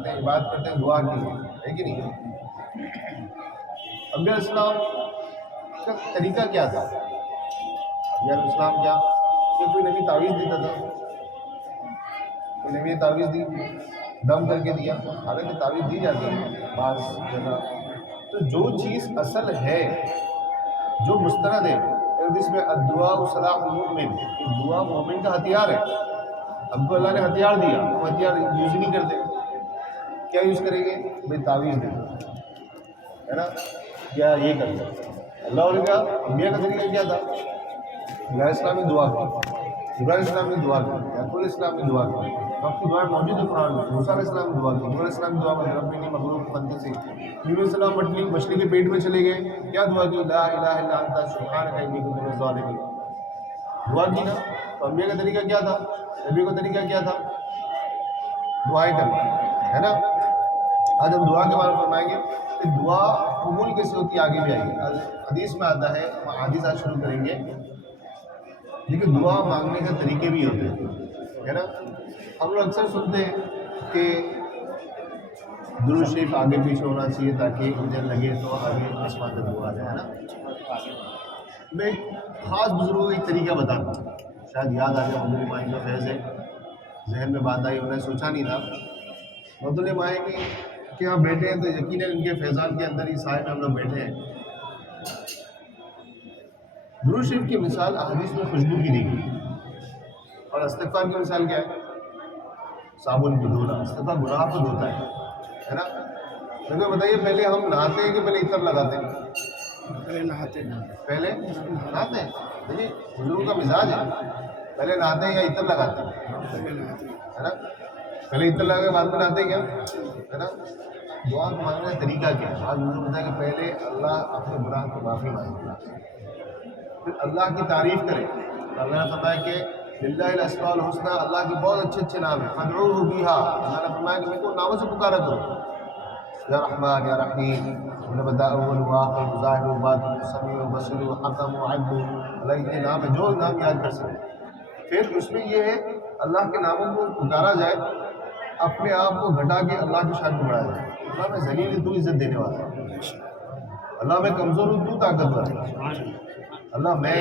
جانتے ہیں عبادت کرتے ہیں دعا کے لیے، ہے کہ نہیں؟ انبیاء علیہ السلام کا طریقہ کیا تھا؟ انبیاء علیہ السلام کیا کہ کوئی نبی تعویذ دیتا تھا، کوئی نبی نے تعویذ دی، دم کر کے دیا، حالانکہ تعویذ دی جاتی ہے بعض جگہ، تو جو چیز اصل ہے، جو مستند ہے، اس میں الدعاء سلاح المؤمن، دعا مومن کا ہتھیار ہے. ہم کو اللہ نے ہتھیار دیا، وہ ہتھیار یوز نہیں کرتے. کیا یوز کریں گے؟ بھائی تعویذ دے ہے نا، کیا یہ کرتے اللہ اور کیا انبیاء کا طریقہ کیا تھا؟ علیہ السلام نے دعا کی، ابراہیم السلام نے دعا کی، یعقوب علیہ السلام نے دعا کی، اب کی دعائیں موجود ہے قرآن میں. موسیٰ علیہ السلام نے دعا کی، نوح علیہ السلام نے دعا کی رب انی مغلوب فانتصر. یونس علیہ السلام مچھلی کے پیٹ میں چلے گئے، کیا دعا کی؟ لا الہ الا انت سبحانک انی کنت من الظالمین. دعا کی نا. تو انبیاء کا طریقہ کیا تھا؟ نبی کا طریقہ کیا تھا؟ دعائیں کرنا، ہے نا. آج ہم دعا کے بارے میں فرمائیں گے کہ دعا قبول کیسے ہوتی ہے، آگے بھی آئیں گے. حدیث میں آتا ہے، ہم حدیث آج شروع کریں گے، لیکن دعا مانگنے کے طریقے بھی ہوتے ہیں، ہے نا. ہم لوگ اکثر سنتے ہیں کہ درود شریف آگے پیچھے ہونا چاہیے تاکہ مجھے لگے تو آگے آسمان تک دعا جائے، ہے نا. میں ایک خاص بزرگوں کا ایک طریقہ بتاتا ہوں، شاید یاد آ جائے. مدنی ماہی کا فیض ہے، ذہن میں بات آئی، انہوں نے سوچا نہیں تھا. مدنی ماہی کہ ہم بیٹھے ہیں تو یقیناً ان کے فیضان کے اندر ہی سائے میں ہم لوگ بیٹھے ہیں. درود شریف کی مثال احادیث میں خوشبو کی دی گئی، اور استغفار کی مثال کیا ہے؟ صابن کو دھونا. استغفار گناہ کو دھوتا ہے نا. لیکن بتائیے پہلے ہم نہاتے ہیں کہ پہلے عطر لگاتے ہیں؟ پہلے نہاتے ہیں. دیکھیے بزرگوں کا مزاج ہے، پہلے نہاتے ہیں یا عطر لگاتے ہیں، ہے نا. پہلے عطر لگا کے بعد میں نہاتے ہیں کیا، ہے نا. دعا مانگنے کا طریقہ کیا ہے؟ آج بزرگ بتایا کہ پہلے اللہ اپنے گناہ کی معافی مانگے، پھر اللہ کی تعریف کرے. اللہ نے فرمایا کہ للہ الاسماء الحسنی، اللہ کے بہت اچھے اچھے نام ہیں، فادعوہ بہا. اللہ نے فرمایا کہ میں کو ناموں سے پکارا کرو، یا رحمان یا رحیم، بدأ اول واخر ظاہر و باطن سمیع و بصیر و حکم و عدل. اللہ کے نام ہے، جو نام یاد کر سکے. پھر اس میں یہ ہے اللہ کے ناموں کو پکارا جائے، اپنے آپ کو گھٹا کے اللہ کی شان کو بڑھایا جائے. اللہ میں ذلیل ہوں، تو عزت دینے والا ہے. اللہ میں کمزور ہوں، تو طاقتور ہے. اللہ میں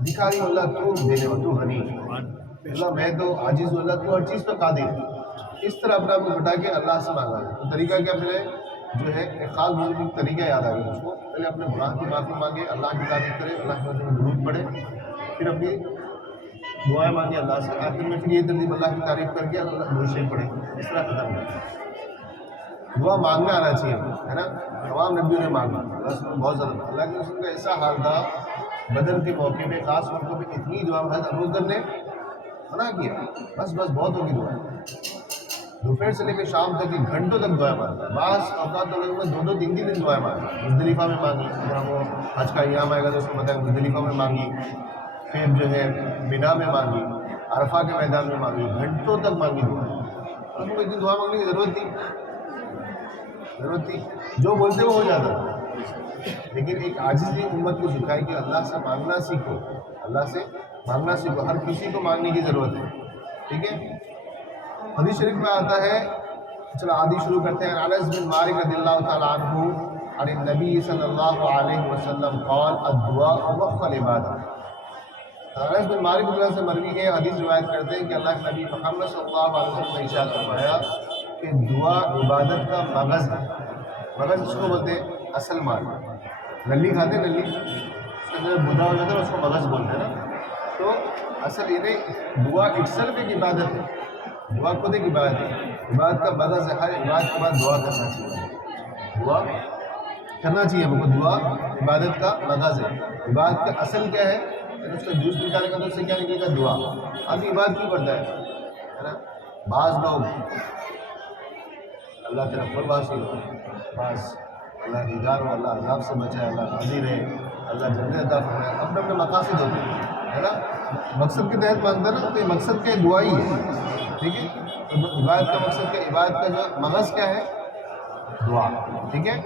بھکاری ہوں، اللہ تو دینے والا، تو غنی. اللہ میں تو عاجز ہوں، اللہ تو ہر چیز پہ قادر ہے. اس طرح اپنے آپ کو گھٹا کے اللہ سے مانگا ہے. تو طریقہ کیا؟ پہلے جو ہے ایک خاص بزرگ طریقہ یاد آ گیا اس کو. پہلے اپنے گناہ کی معافی مانگے، اللہ کی تعریف کرے، اللہ کے درود پڑھے، پھر اپنی دعائیں مانگے اللہ سے. آخر میں پھر یہ ترتیب اللہ کی تعریف کر کے اللہ درود شریف پڑھے. اس طرح ختم کرے. دعا مانگنا آنا چاہیے، ہے نا. تمام نبیوں نے مانگا، بہت زیادہ. اللہ کے رسول کا ایسا حال تھا بدر کے موقع پہ، خاص موقع پہ اتنی دعا حضرت ابوبکر نے منع کیا، بس بہت ہوگی دعا. دوپہر سے لے کے شام تک گھنٹوں تک دعائیں مانگا. بعض اوقات میں 2-3 دن دعائیں مانگا. مزدلفہ میں مانگی، اگر ہم وہ حج کا ایام آئے گا تو اس کو بتائیں. مزدلفہ میں مانگی، پھر جو ہے مینا میں مانگی، عرفہ کے میدان میں مانگی، گھنٹوں تک مانگی دعائیں. ہم کو اتنی دعا مانگنے کی ضرورت تھی. جو بولتے وہ ہو جاتا تھا. لیکن ایک عاجزی امت کو سکھائی کہ اللہ سے مانگنا سیکھو، اللہ سے مانگنا سیکھو. ہر کسی کو مانگنے کی ضرورت ہے، ٹھیک ہے. حدیث شریف میں آتا ہے، چلو حدیث شروع کرتے ہیں. انس بن مالک رضی اللہ تعالیٰ عنہ عن النبی صلی اللہ علیہ وسلم قال الدعاء مخ العبادہ. انس بن مالک رضی اللہ سے مروی ہے، حدیث روایت کرتے ہیں کہ اللہ کے نبی محمد صلی اللہ علیہ وسلم نے ارشاد فرمایا کہ دعا عبادت کا مغز ہے. مغز اس کو بولتے ہیں اصل مال. نلی کھاتے ہیں، نلی اس کے اندر بودا ہو جاتا ہے، اس کو مغز بولتے ہیں نا. تو اصل یہ نہیں، دعا اٹسیلف ایک عبادت ہے. دعا خود ایک عبادت ہے. عبادت کا مغز ہے. ہر عبادت کے بعد دعا کرنا چاہیے. دعا کرنا چاہیے ہم کو. دعا عبادت کا مغز ہے. عبادت کا اصل کیا ہے؟ اس کا جوس نکالے گا تو اس سے کیا نکلے گا؟ دعا. آدمی عبادت کیوں کرتا ہے نا. بعض لوگ اللہ تیرا قربان سے بعض اللہ دیدار ہو، اللہ عذاب سے بچائے، اللہ راضی رہے، اللہ جنت عطا فرمائے. اپنے اپنے مقاصد ہوتے ہیں، ہے نا. مقصد کے تحت مانگتا ہے نا، تو یہ مقصد کیا؟ دعا ہی ہے، ٹھیک ہے. تو عبادت کا مقصد کیا؟ عبادت کا جو مغز کیا ہے؟ دعا، ٹھیک ہے.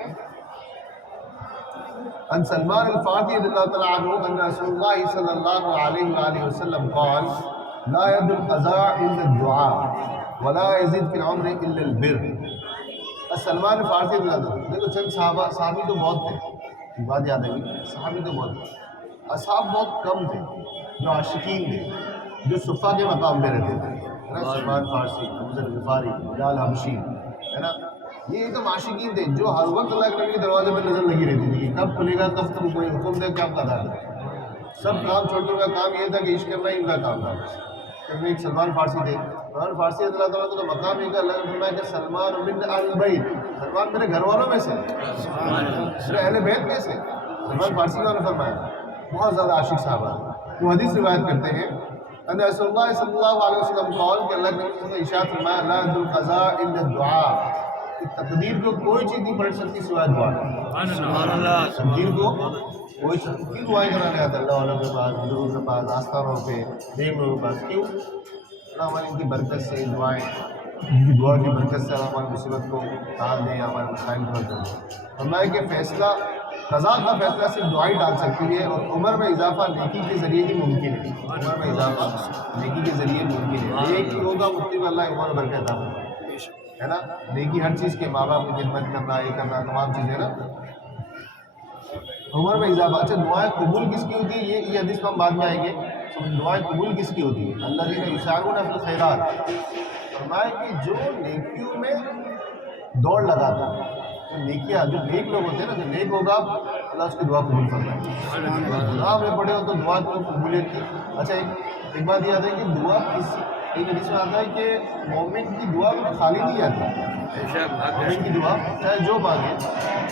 عن سلمان الفارسی رضی اللہ تعالیٰ عنہ ان رسول اللہ صلی اللہ علیہ وآلہ وسلم قال لا يد القضاء الا الدعاء. ولا یزید فی العمر الا البر. سلمان فارسی دیکھو چند صحابی تو بہت تھے, بات یاد ہے, صحابی تو بہت تھے, اصحاب بہت کم تھے جو عاشقین تھے, جو صفا کے مقام پہ رہتے تھے, ہے نا. سلمان فارسی, ابو ذر غفاری, بلال حبشی, ہے نا, یہ تو عاشقین تھے جو ہر وقت اللہ کے نبی کے دروازے پہ نظر لگی رہتی تھی کہ کب کھلے گا, کب کوئی حکم دے, کب ادا کرے. سب کام چھوٹوں کا کام یہ تھا کہ عشق کرنا ہی ان کا کام تھا. ایک سلمان فارسی تھے, سلمان فارسی اللہ تعالیٰ کو تو مقام یہ کہ اللہ نے فرمایا کہ سلمان من اہل البیت, سلمان میرے گھر والوں میں سے, میرے اہل بیت میں سے. سلمان فارسی کا نے فرمایا, بہت زیادہ عاشق صحابہ. وہ حدیث روایت کرتے ہیں ان رسول اللہ صلی اللہ علیہ وسلم قال کہ اللہ کے نے ارشاد فرمایا لا يهد القضاء الا الدعاء, کہ تقدیر کو کوئی چیز نہیں پلٹ سکتی سوائے دعا. سبحان اللہ. تقدیر کو کوئی چیز کیوں دعائیں کرانے آتا اللہ والوں کے پاس, بزرگوں کے پاس, آستانوں پہ, نیک لوگوں کے پاس, کیوں؟ اللہ ہماری ان کی برکت سے دعائیں, ان کی دعا کی برکت سے اللہ ہماری مصیبت کو ٹال دیں, ہمارے مسائل کو حل کر دیں. فرمایا کہ فیصلہ قضا کا فیصلہ صرف دعا ہی ڈال سکتی ہے, اور عمر میں اضافہ نیکی کے ذریعے ہی ممکن ہے. عمر میں اضافہ نیکی کے ذریعے ممکن ہے. ایک ہی ہوگا مفتی میں اللہ عمر برکت عطا ہے نا. نیکی ہر چیز کے, ماں باپ کی خدمت کرنا, یہ کرنا, تمام چیزیں نا. عمر میں اضافہ. اچھا دعائیں قبول کس کی ہوتی ہے, یہ حدیث میں ہم بعد میں آئیں گے. دعائیں قبول کس کی ہوتی ہے؟ اللہ نے یسارعون فی الخیرات, فرمایا کہ جو نیکیوں میں دوڑ لگاتا ہے, جو نیکیاں, جو نیک لوگ ہوتے ہیں نا, جو نیک ہوگا اللہ اس کی دعا قبول فرمائے. گناہ میں پڑے ہو تو دعا کو قبولیت کی. اچھا ایک بات یاد ہے کہ دعا ایک حدیث میں آتا ہے کہ مومن کی دعا کبھی خالی نہیں جاتی. مومن کی دعا چاہے جو مانگے,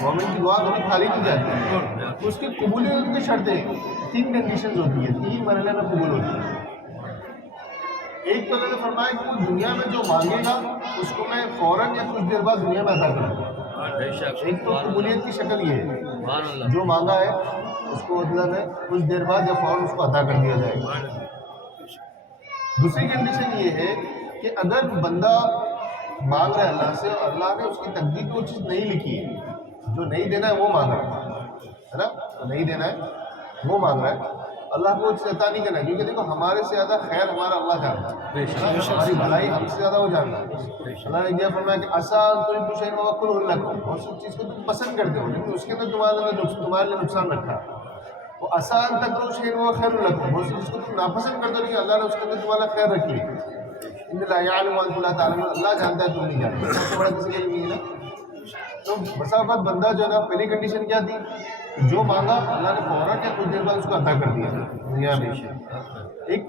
مومن کی دعا کبھی خالی نہیں جاتی. اس کی قبولیت کی شرطیں 3 کنڈیشنز ہوتی ہیں, 3 مرحلے میں قبول ہوتی ہیں. ایک تو اللہ نے فرمایا کہ وہ دنیا میں جو مانگے گا اس کو میں فوراً یا کچھ دیر بعد دنیا میں عطا کروں گا. ایک تو قبولیت کی شکل یہ ہے, جو مانگا ہے اس کو مطلب ہے کچھ دیر بعد یا فوراً اس کو عطا کر دیا جائے گا. دوسری کنڈیشن یہ ہے کہ اگر بندہ مانگ رہا ہے اللہ سے, اور اللہ نے اس کی تقدیر کو چیز نہیں لکھی ہے, جو نہیں دینا ہے وہ مانگ رہا ہے نا, جو نہیں دینا ہے وہ مانگ رہا ہے, اللہ کو عطا نہیں کرنا ہے. کیونکہ دیکھو ہمارے سے زیادہ خیر ہمارا اللہ جانتا ہے, ہماری بھلائی ہم سے زیادہ وہ جانتا ہے. اللہ نے یہ فرمایا کہ آسان تو ان شہر وکل لکھو, اور اس چیز کو تم پسند کرتے ہو لیکن اس کے اندر تمہارے لیے نقصان رکھا ہے. وہ آسان تک تو شہر وہ خیر لکھو, اس چیز کو تم ناپسند کرتے ہو لیکن اللہ نے اس کے اندر تمہارا خیر رکھی ہے. ان لا یعلم اللہ تعالیٰ, اللہ جانتا ہے تم نہیں جانتے. سب سے بڑا کسی کے لیے نا. تو بسا اوقات بندہ جو ہے نا, پہلی کنڈیشن کیا تھی, جو مانگا اللہ نے فوراً یا کچھ دیر بعد اس کو عطا کر دیا دنیا میں. ایک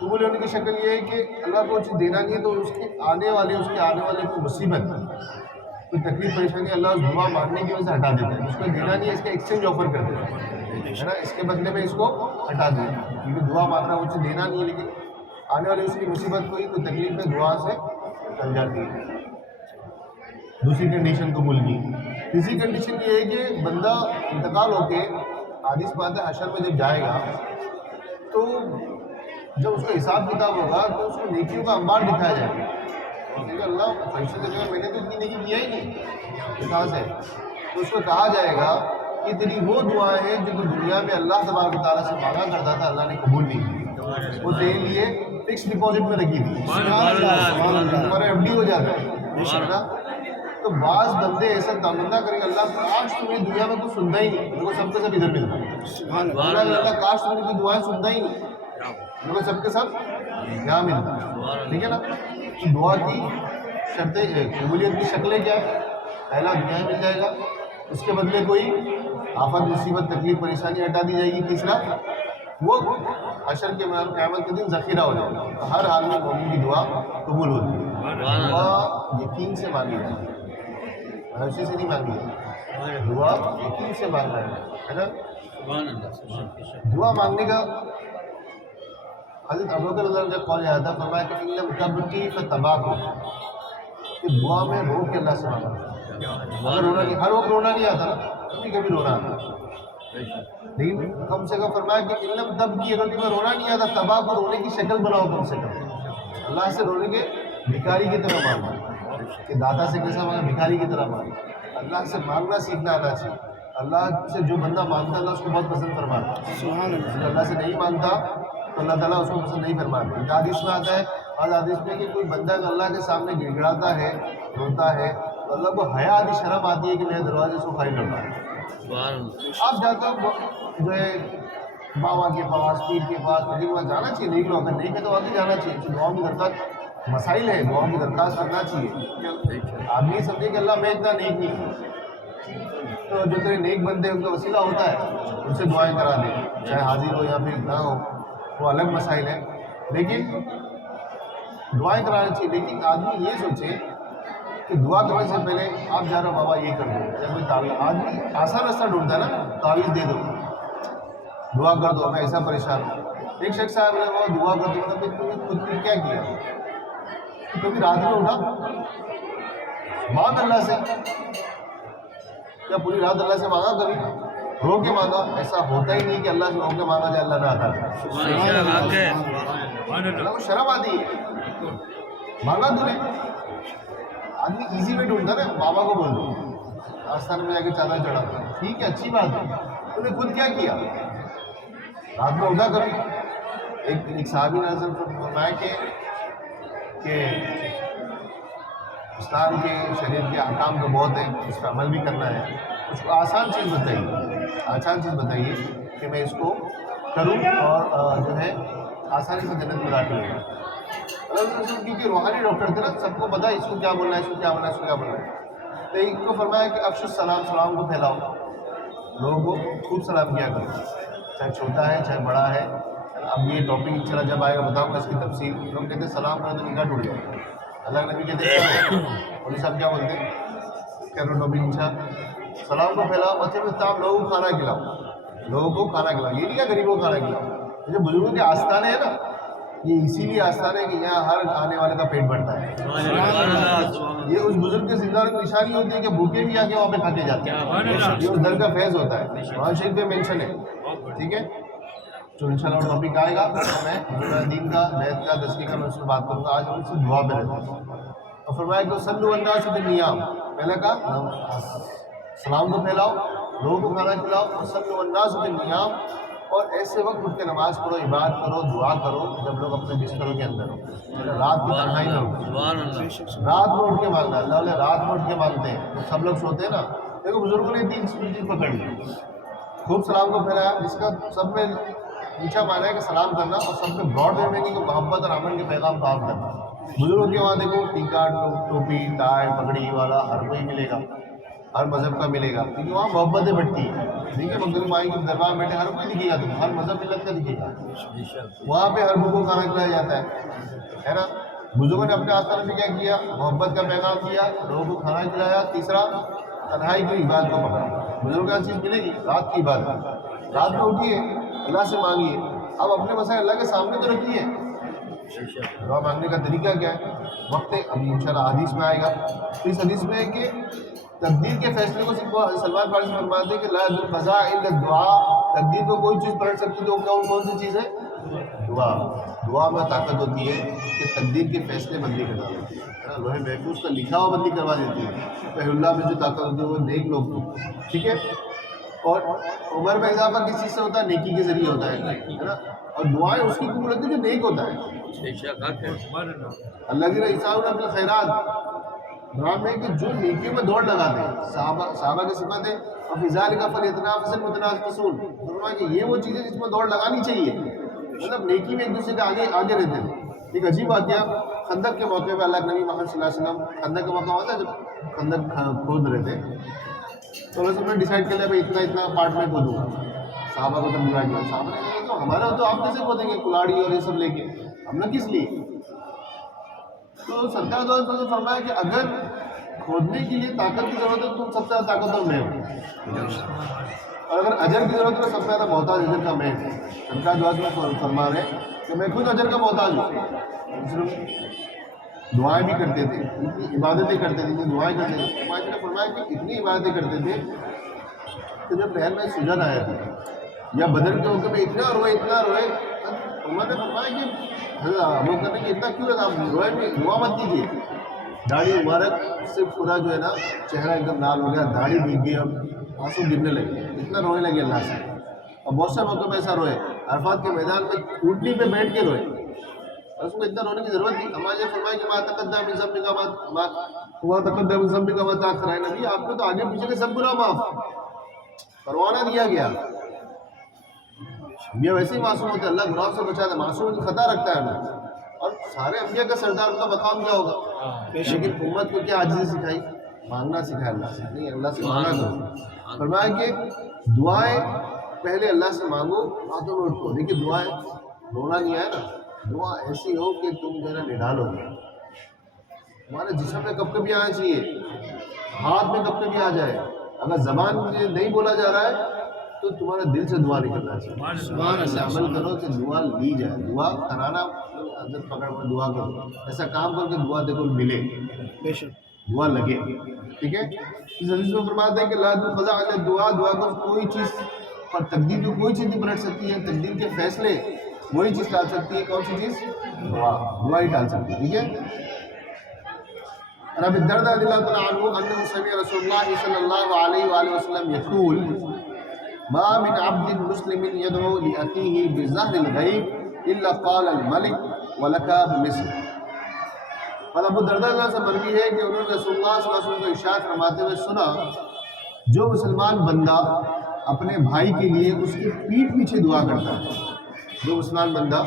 قبول ہونے کی شکل یہ ہے کہ اللہ کو چیز دینا نہیں ہے تو اس کے آنے والے کو مصیبت, کوئی تکلیف پریشانی, اللہ اس دعا مانگنے کی وجہ سے ہٹا دیتا ہے. اس کو دینا نہیں ہے, اس کا ایکسچینج آفر کر دیتا ہے نا, اس کے بدلے میں اس کو ہٹا دیا. کیونکہ دعا مانگ رہا ہے وہ چیز دینا نہیں ہے, لیکن آنے والی اس کی مصیبت کوئی تو تکلیف میں دعا سے چل جاتی ہے. دوسری کنڈیشن قبول کی. تیسری کنڈیشن یہ ہے کہ بندہ انتقال ہو کے حدیث میں آتا ہے حشر میں جب جائے گا تو جب اس کا حساب کتاب ہوگا تو اس کو نیکیوں کا انبار دکھایا جائے گا. اللہ فیصلہ جگہ میں نے تو اتنی نیکی کیا ہی نہیں, کہاں سے؟ تو اس کو کہا جائے گا کہ تیری وہ دعائیں ہیں جو دنیا میں اللہ تبارک و تعالیٰ سے مانگا کرتا تھا, اللہ نے قبول نہیں کی, وہ تیرے لیے فکس ڈپازٹ میں رکھی تھی, تمہارا ایف ڈی ہو جاتا ہے. تو بعض بندے ایسا تمنا کریں گے اللہ کاش تمہیں دنیا میں کچھ سنتا ہی نہیں, وہ سب کے سب ادھر ملتا ہے. اللہ کاش تمہیں کوئی دعائیں سنتا ہی نہیں, وہ سب کے سب یہاں ملتا ہے. ٹھیک ہے نا. دعا کی شرطیں, قبولیت کی شکلیں کیا ہے؟ پہلا دنیا میں مل جائے گا, اس کے بدلے کوئی آفت مصیبت تکلیف پریشانی ہٹا دی جائے گی. تیسرا وہ حشر کے قیامت کے دن ذخیرہ ہو جائے گا. ہر حال میں مومن کی دعا قبول ہوتی ہے. دعا یقین سے مانگی جائے گی, ایسے سے نہیں مانگی ہے, دعا یقین سے مانگنا ہے نا. دعا مانگنے کا حضرت ابوبکر رضی اللہ عنہ کا قول آیا تھا, فرمایا کہ ان لم تبکی فتباکو, کہ دعا میں رو کے اللہ سے مانگنا. اگر رونا نہیں, ہر وقت رونا نہیں آتا نا, کبھی کبھی رونا آتا, لیکن کم سے کم فرمایا کہ ان لم تبکی, اگر تمہیں رونا نہیں آتا تباکو, رونے کی شکل بناؤ کم سے کم. اللہ سے رونے کے بھکاری کی طرح مانگنا, کہ داتا سے کیسا مانگا, بھکاری کی طرح مانگنا. اللہ سے مانگنا سیکھنا آنا چاہیے. اللہ سے جو بندہ مانگتا ہے اللہ اس کو بہت پسند فرماتا ہے. جو اللہ سے نہیں مانگتا تو اللہ تعالیٰ اس کو پسند نہیں فرماتا. حدیث میں آتا ہے بعض حدیث میں کہ کوئی بندہ اگر اللہ کے سامنے گڑگڑاتا ہے روتا ہے تو اللہ کو حیا آتی شرم آتی ہے کہ میرے دروازے سے خالی کر رہا ہے. آپ جا کر جو ہے بابا کے پاس پیر کے پاس مجھے وہاں جانا چاہیے. نیک لوگ اگر نہیں ہے تو وہاں جانا چاہیے. دعاؤں کی درخواست مسائل ہے, دعاؤں کی درخواست کرنا چاہیے. آدمی سمجھے کہ اللہ میں اتنا نیک نہیں ہوں, تو جو تیرے نیک بندے ان کا وسیلہ ہوتا ہے ان سے دعائیں کرا دیں, چاہے حاضر ہو یا پھر نہ ہو, وہ الگ مسائل ہیں. لیکن دعائیں کرانا چاہیے. لیکن آدمی یہ سوچے کہ دعا کرنے سے پہلے آپ جا رہے ہو بابا یہ کر دو, یا کوئی تعویذ. آدمی آسان راستہ ڈھونڈتا ہے نا, تعویذ دے دو, دعا کر دو, میں ایسا پریشان ہوں. ایک شخص صاحب نے وہ دعا کر دو, تم نے خود پھر کیا کیا؟ کبھی رات میں اٹھا مانگ اللہ سے, کیا پوری رات اللہ سے مانگا؟ کبھی رو کے مانگا؟ ایسا ہوتا ہی نہیں کہ اللہ سے رو کے مانگا جائے اللہ نہ آتا ہے. اللہ کو شرم آتی ہے, مانگا تو نے. آدمی ایزی وے ڈھونڈتا نا, بابا کو بول دو, آستان میں جا کے چادر چڑھا, ٹھیک ہے اچھی بات ہے. تو نے خود کیا کیا؟ رات میں اٹھا کبھی؟ ایک صحابی نے فرمایا کہ اسلام کے شریعت کے احکام تو بہت ہیں, اس پہ عمل بھی کرنا ہے. اس کو آسان چیز بتائیے, آسان چیز بتائیے کہ میں اس کو کروں اور جو ہے آسانی سے جنت میں داخل ہوں. کیونکہ روحانی ڈاکٹر تھے نا, سب کو پتا ہے اس کو کیا بولنا ہے, اس کو کیا بولنا ہے, اس کو کیا بولنا ہے. تو ایک کو فرمایا کہ افشوا السلام, سلام کو پھیلاؤ, لوگوں کو خوب سلام کیا کرو, چاہے چھوٹا ہے چاہے بڑا ہے. اب یہ ٹاپک انشاءاللہ جب آئے گا بتاؤں گا اس کی تفصیل. لوگ کہتے ہیں سلام کرو تو نکاح ٹوٹ جائے گا. اللہ کے نبی کہتے ہیں اور یہ سب کیا بولتے ہیں, کرو ٹاپک انشاءاللہ. سلام کو پھیلاؤ, بچے میں تام لوگوں کو کھانا کھلاؤ, لوگوں کو کھانا کھلاؤ. یہ نہیں کہ غریبوں کو کھانا کھلاؤ. جو بزرگوں کے آستانے ہیں نا, یہ اسی لیے آستانے ہیں کہ یہاں ہر آنے والے کا پیٹ بھرتا ہے. یہ اس بزرگ کے زندہ کی نشانی ہوتی ہے کہ بھوکے بھی آ کے وہاں پہ کھا کے جاتے ہیں. یہ اس در کا فیض ہوتا ہے. قرآن شریف پہ مینشن ہے, ٹھیک ہے. تو انشاءاللہ ٹاپک آئے گا تو میں حضور دین کا, بیت کا, دستی کا میں اس میں بات کروں گا. آج ہم اس سے دعا پہ رہتے ہیں. اور فرمایا کہ صلوا علی الناس بالنیام, پہلے کہا سلام کو پھیلاؤ, لوگوں کو کھانا کھلاؤ, اور صلوا علی الناس بالنیام, اور ایسے وقت اٹھ کے نماز پڑھو, عبادت کرو, دعا کرو جب لوگ اپنے بستروں کے اندر ہو. رات کی تنہائی میں اٹھ, رات میں اٹھ کے مانگنا. اللہ علیہ رات میں اٹھ کے مانگتے ہیں, سب لوگ سوتے ہیں نا. دیکھو بزرگوں نے تین چیز پکڑ لی. خوب سلام کو پھیلایا, جس کا سب میں اونچا مانا ہے کہ سلام کرنا, اور سب میں براڈ وے میں کہ محبت اور امن کے پیغام کام کرنا. بزرگوں کے وہاں دیکھو ٹیکا, ٹوپی, ٹائی, پگڑی والا ہر کوئی ملے گا, ہر مذہب کا ملے گا, کیونکہ وہاں محبتیں بٹتی ہیں. ٹھیک ہے, مغرب مائی کے دربار میں بیٹھے ہر کوئی دکھے گا, تم ہر مذہب ملت کا دکھے گا. وہاں پہ ہر کو کھانا کھلایا جاتا ہے نا. بزرگوں نے اپنے آستانے میں کیا کیا, محبت کا پیغام دیا, لوگوں کو کھانا کھلایا. تیسرا, تنہائی کی عبادت کو پکڑا. بزرگوں کا چیز ملے گی, رات کی عبادت. رات میں اٹھیے, اللہ سے مانگیے. اب اپنے مسائل اللہ کے سامنے تو رکھیے. دعا مانگنے کا طریقہ کیا ہے؟ وقت ابھی انشاءاللہ حدیث میں آئے گا. اس حدیث میں ہے کہ تقدیر کے فیصلے کو صرف سلمان فارسی فرماتے ہیں کہ لا يضر القضاء الا الدعاء. تقدیر کو کوئی چیز پلٹ سکتی تو کون سی چیز ہے؟ دعا. دعا میں طاقت ہوتی ہے کہ تقدیر کے فیصلے بندی کروا دیتی ہے. لوہے محفوظ کا لکھا ہوا بندی کروا دیتی ہے. تو اللہ میں جو طاقت ہوتی ہے وہ نیک لوگ کو, ٹھیک ہے. اور عمر میں اضافہ کس چیز سے ہوتا ہے؟ نیکی کے ذریعے ہوتا ہے نا. اور دعائیں اس کی قبول ہوتی ہے جو نیک ہوتا ہے. اللہ کی رسالت اپنے خیرات نام ہے کہ جو نیکیوں میں دوڑ لگاتے ہیں. صحابہ کی صفت ہے اور فضال کا فلیتنافس المتنافسون. فرمایا کہ یہ وہ چیزیں جس میں دوڑ لگانی چاہیے, مطلب نیکی میں ایک دوسرے کے آگے رہتے ہیں. ایک عجیب بات کیا, خندق کے موقع پہ اللہ کے نبی محمد صلی اللہ علیہ وسلم, خندق کا موقع ہوتا ہے جب خندق کھود رہے تھے, تو اللہ نے ڈیسائیڈ کر لیا بھائی اتنا پارٹ میں کھودوں گا. صحابہ کو جب بلایا گیا, صحابہ نے کہا کہ ہمارا تو آپ کیسے کھودیں گے, کلاڑی اور یہ سب لے کے, ہم نے کس لیے. تو سرکار دوست نے فرمایا کہ اگر کھودنے کے لیے طاقت کی ضرورت ہے تو تم سب سے زیادہ طاقتور میں ہو, اور اگر اجر کی ضرورت ہے تو سب سے زیادہ محتاج اجر کا میں ہوں. سرکار دوست میں فرما رہے کہ میں خود اجر کا محتاج ہوں. دعائیں بھی کرتے تھے, اتنی عبادتیں کرتے تھے, دعائیں کرتے تھے. ماجد نے فرمایا کہ اتنی عبادتیں کرتے تھے کہ جب پہل میں سجد آیا تھا یا بدر کے موقع میں اتنا روئے. عمر نے فرمایا کہ وہ کرنے کہ اتنا کیوں ہے, روئے میں دعا مت کیجیے. داڑھی مبارک سے پورا جو ہے نا چہرہ ایک دم لال ہو گیا, داڑھی بھیگ گئی, اب آنسو گرنے لگے, اتنا رونے لگے اللہ سے. اور بہت سے موقع پہ ایسا روئے, عرفات کے میدان میں اونٹنی پہ بیٹھ کے روئے. اس کو اتنا رونے کی ضرورت نہیں. ہمارے فرمایا کہ ما تقدم من ذنبک ما تقدم من ذنبک وما تاخر. نبی آپ کو تو آگے پیچھے کے سب گناہ معاف کروانا دیا گیا. انبیاء ویسے ہی معصوم ہوتے ہیں, اللہ گناہ سے بچاتا ہے, معصوم کی خطا رکھتا ہے ہمیں. اور سارے انبیاء کا سردار کا مقام کیا ہوگا؟ لیکن امت کو کیا عاجزی سکھائی؟ مانگنا سکھایا اللہ سے. نہیں, اللہ سے مانگا کرو. فرمایا کہ دعائیں پہلے اللہ سے مانگو, ہاتھوں میں اٹھو. لیکن دعائیں رونا نہیں آئے نا, دعا ایسی ہو کہ تم جو ہے نا نڈال ہو گئے. تمہارے جسم میں کب کبھی آنا چاہیے, ہاتھ میں کب کبھی آ جائے. اگر زبان میں نہیں بولا جا رہا ہے تو تمہارے دل سے دعا نکلنا چاہیے. ایسا عمل کرو کہ دعا لی جائے. دعا کرانا حضرت پکڑ کر دعا کرو, ایسا کام کر کے دعا دیکھو ملے, دعا لگے. ٹھیک ہے. اس حدیث میں فرماتے ہیں کہ لا تقضى علی الدعاء, دعا کو کوئی چیز اور تقدیر کو کوئی چیز نہیں پلٹ سکتی ہے. تقدیر کے فیصلے وہی چیز ڈال سکتی ہے. کون سی چیز؟ دعا. دعا ہی ڈال سکتی ہے. ٹھیک ہے. ابی الدرداء رضی اللہ تعالیٰ عنہ انہ سمع رسول اللہ صلی اللہ علیہ وآلہ وسلم یقول ما من عبد مسلم يدعو لأخيه بظهر الغیب الا قال الملک ولک بمثل. ابو الدرداء اللہ سے مروی ہے کہ انہوں نے رسول اللہ صلی اللہ علیہ وسلم کو ارشاد فرماتے ہوئے سنا, جو مسلمان بندہ اپنے بھائی کے لیے اس کی پیٹھ پیچھے دعا کرتا ہے, جو مسلمان بندہ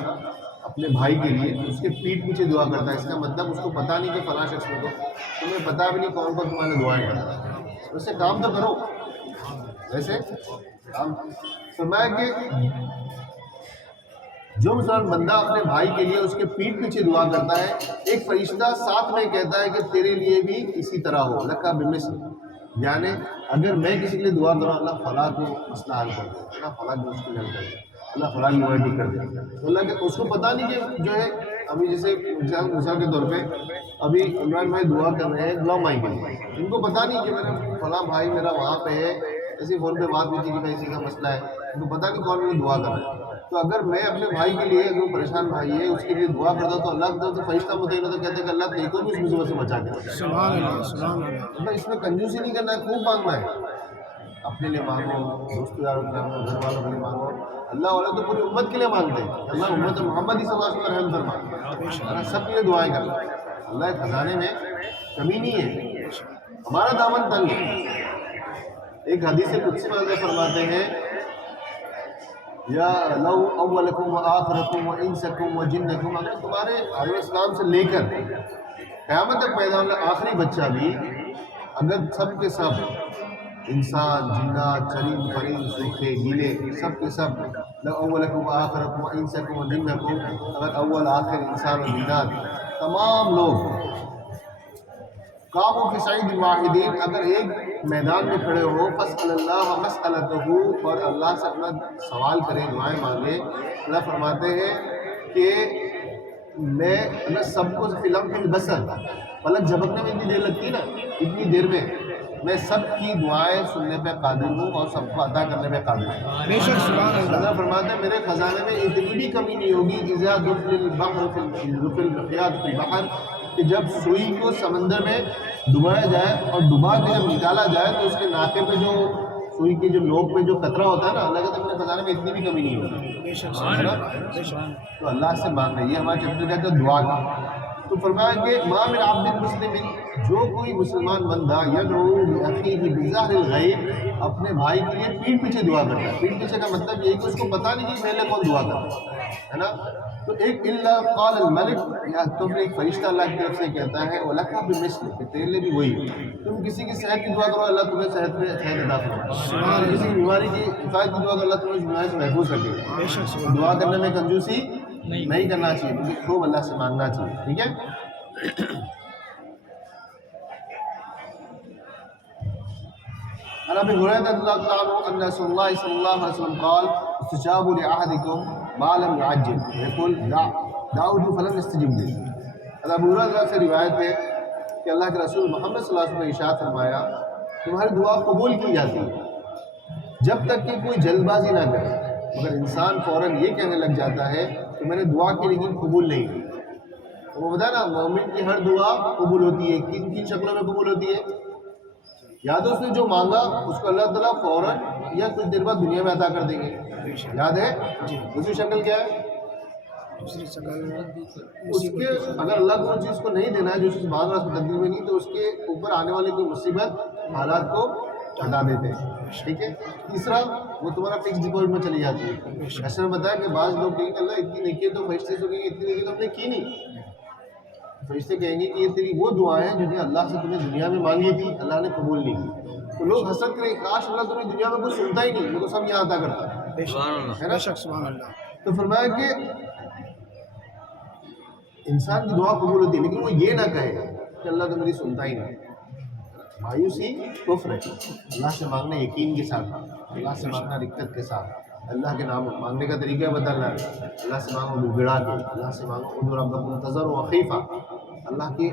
اپنے بھائی کے لیے اس کے پیٹھ پیچھے دعا کرتا ہے, اس کا مطلب اس کو پتہ نہیں کہ فلاں شخص کو تمہیں پتہ بھی نہیں کون کون تمہارے دعائیں کرتا ہے, ویسے کام تو کرو. ویسے کام فرمایا کہ جو مسلمان بندہ اپنے بھائی کے لیے اس کے پیٹھ پیچھے دعا کرتا ہے, ایک فرشتہ ساتھ میں کہتا ہے کہ تیرے لیے بھی اسی طرح ہو, لکا بمثل. یعنی اگر میں کسی کے لیے دعا کروں اللہ فلاں کو مسئلہ حل کر دے, اللہ فلاں کی مشکل حل کر دے, اللہ فلاں کی وعدہ کر دے. اللہ کہ اس کو پتہ نہیں کہ جو ہے ابھی جیسے مثال کے طور پہ ابھی عمران بھائی دعا کر رہے ہیں غلام بھائی کے لیے, ان کو پتہ نہیں کہ میرا فلاں بھائی میرا وہاں پہ ہے, ایسی فون پہ بات ہوئی تھی کہ بھائی اسی کا مسئلہ ہے, ان کو پتہ نہیں کون میری دعا کر رہا ہے. تو اگر میں اپنے بھائی کے لیے جو پریشان بھائی ہے اس کے لیے دعا کرتا ہوں تو اللہ کی طرف سے فرشتہ متعین ہوتا ہے, کہتے ہیں کہ اللہ تیرے کو بھی اس مصیبت سے بچا کے رکھے. مطلب اس میں کنجوسی نہیں کرنا ہے, خوب مانگنا ہے. اپنے لیے مانگو, دوست یاروں کے لیے مانگو, گھر والوں کے لیے مانگو. اللہ والے تو پوری امت کے لیے مانگتے ہیں, اللہ امت محمد صلی اللہ علیہ وسلم رحم فرما, اللہ سب کے لیے دعائیں کرنا. اللہ کے خزانے میں کمی نہیں ہے, ہمارا دامن تنگ ہے. ایک حدیث قدسی میں اللہ فرماتے ہیں یا لو اولکم و آخرکم و انسکم و جنکم, اگر تمہارے عالم اسلام سے لے کر قیامت تک پیدا ہونے آخری بچہ بھی اگر سب کے سب انسان جنات چرند پرند سوکھے گیلے سب کے سب لو اولکم و آخرکم و انسکم و جنکم, اگر اول آخر انسان و جنات تمام لوگ قاموا فی صعید واحدین, اگر ایک میدان میں کھڑے ہو, فاسأل اللہ مسألتہ, اور اللہ سے اپنا سوال کریں, دعائیں مانگے. اللہ فرماتے ہیں کہ میں سب کو فلم فی البصر, پلک جھپکنے میں اتنی دیر لگتی ہے نا, اتنی دیر میں سب کی دعائیں سننے پہ قادر ہوں اور سب کو ادا کرنے پہ قادر ہوں. اللہ فرماتے ہیں میرے خزانے میں اتنی بھی کمی نہیں ہوگی اذا دخل البحر فی البحر, کہ جب سوئی کو سمندر میں ڈبایا جائے اور ڈبا کے جب نکالا جائے تو اس کے ناکے پہ جو سوئی کی جو نوک میں جو قطرہ ہوتا ہے نا, اللہ کہتا ہے میرے خزانے میں اتنی بھی کمی نہیں ہوگی. تو اللہ سے مانگ رہے, یہ ہمارے چیپٹر کہتے ہیں دعا کا. تو فرمایا کہ ما من عبد مسلم, جو کوئی مسلمان بندہ یدعو لاخیہ بظاہر الغیب, اپنے بھائی کے لیے پیٹھ پیچھے دعا کرتا ہے. پیٹھ پیچھے کا مطلب یہ ہے کہ اس کو پتہ نہیں کہ میرے لیے کون دعا کرتا ہے نا. تو ایک الا قال الملک, یا تو پھر ایک فرشتہ اللہ کی طرف سے کہتا ہے ولک بمثل, کہ تیرے لیے بھی وہی. تم کسی کی صحت کی دعا کرو اللہ تمہیں صحت میں صحت عطا فرمائے, کسی کی بیماری کی حفاظت کی دعا کرو اللہ تمہیں بیماری سے محفوظ رکھے. دعا کرنے میں کنجوسی نہیں کرنا چاہیے, کیونکہ خوب اللہ سے مانگنا چاہیے. ٹھیک ہے. عن ابي هريره رضي الله عنه ان رسول الله صلى الله عليه وسلم قال استجاب لاحدكم ما لم يعجل يقول دعوت فلم يستجب لي. ابو ہریرہ سے روایت ہے کہ اللہ کے رسول محمد صلی اللہ علیہ وسلم نے ارشاد فرمایا تمہاری دعا قبول کی جاتی ہے جب تک کہ کوئی جلد بازی نہ کرے, مگر انسان فوراً یہ کہنے لگ جاتا ہے کہ میں نے دعا کی لیکن قبول نہیں کی. وہ بتایا نا مومن کی ہر دعا قبول ہوتی ہے. کن کن شکلوں میں قبول ہوتی ہے؟ یاد ہے اس نے جو مانگا اس کو اللہ تعالیٰ فوراً یا کچھ دیر بعد دنیا میں عطا کر دیں گے. یاد ہے دوسری شکل کیا ہے؟ اس کے اگر اللہ کو چیز کو نہیں دینا ہے جو چیز مانگ رہا ہے اس کو تقدیر میں نہیں، تو اس کے اوپر آنے والی کوئی مصیبت حالات کو ہٹا دیتے ہیں. ٹھیک ہے. تیسرا وہ تمہارا فکس ڈپازٹ میں چلی جاتی ہے. ایسا بتایا کہ بعض لوگ کہیں گے اللہ اتنی نیکی تو فرشتے سے کہیں گے اتنی نیکی تو ہم نے کی نہیں. فرشتے کہیں گے کہ یہ تیری وہ دعائیں ہیں جو کہ اللہ سے تمہیں دنیا میں مانگی تھی اللہ نے قبول نہیں کی. تو لوگ حسد کریں کاش اللہ تمہیں دنیا میں کچھ سنتا ہی نہیں، میرے کو سب یہاں عطا کرتا ہے. سبحان اللہ. تو فرمایا کہ انسان کی دعا قبول ہوتی ہے لیکن وہ یہ نہ کہے کہ اللہ تو میری سنتا ہی نہیں. مایوسی کفر ہے. اللہ سے مانگنا یقین کے ساتھ، اللہ سے مانگنا رقت کے ساتھ. اللہ کے نام مانگنے کا طریقہ بدلنا ہے. اللہ سے مانگو گڑا کے، اللہ سے مانگو ادھر رب منتظر و خیفہ، اللہ کی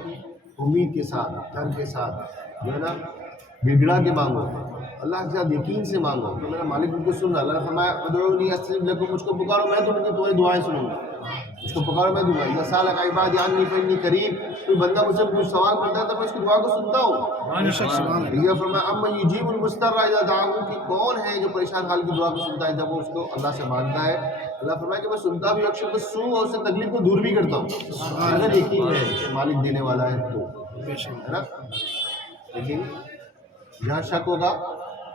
امید کے ساتھ، ڈر کے ساتھ، جو ہے نا گڑگڑا کے مانگو، اللہ کے ساتھ یقین سے مانگو کہ میرا مالک ان کو سن رہا. اللہ نے فرمایا ادعونی استجب لکم، مجھ کو پکارو میں تمہاری دعائیں سنوں گا. اس کو پکارو میں دوں گا. اذا سالک عبادی عنی فانی قریب، کوئی بندہ مجھ سے کچھ سوال کرتا ہے تو میں اس کی دعا کو سنتا ہوں. یہ فرمایا اما یجیب المضطر اذا دعاه، کہ کون ہے جو پریشان حال کی دعا کو سنتا ہے جب وہ اس کو اللہ سے مانگتا ہے. اللہ فرمایا کہ میں سنتا بھی اکثر تو سو اور اس سے تکلیف کو دور بھی کرتا ہوں اگر یقین ہے کہ مالک دینے والا ہے تو، ہے نا. لیکن جہاں شک ہوگا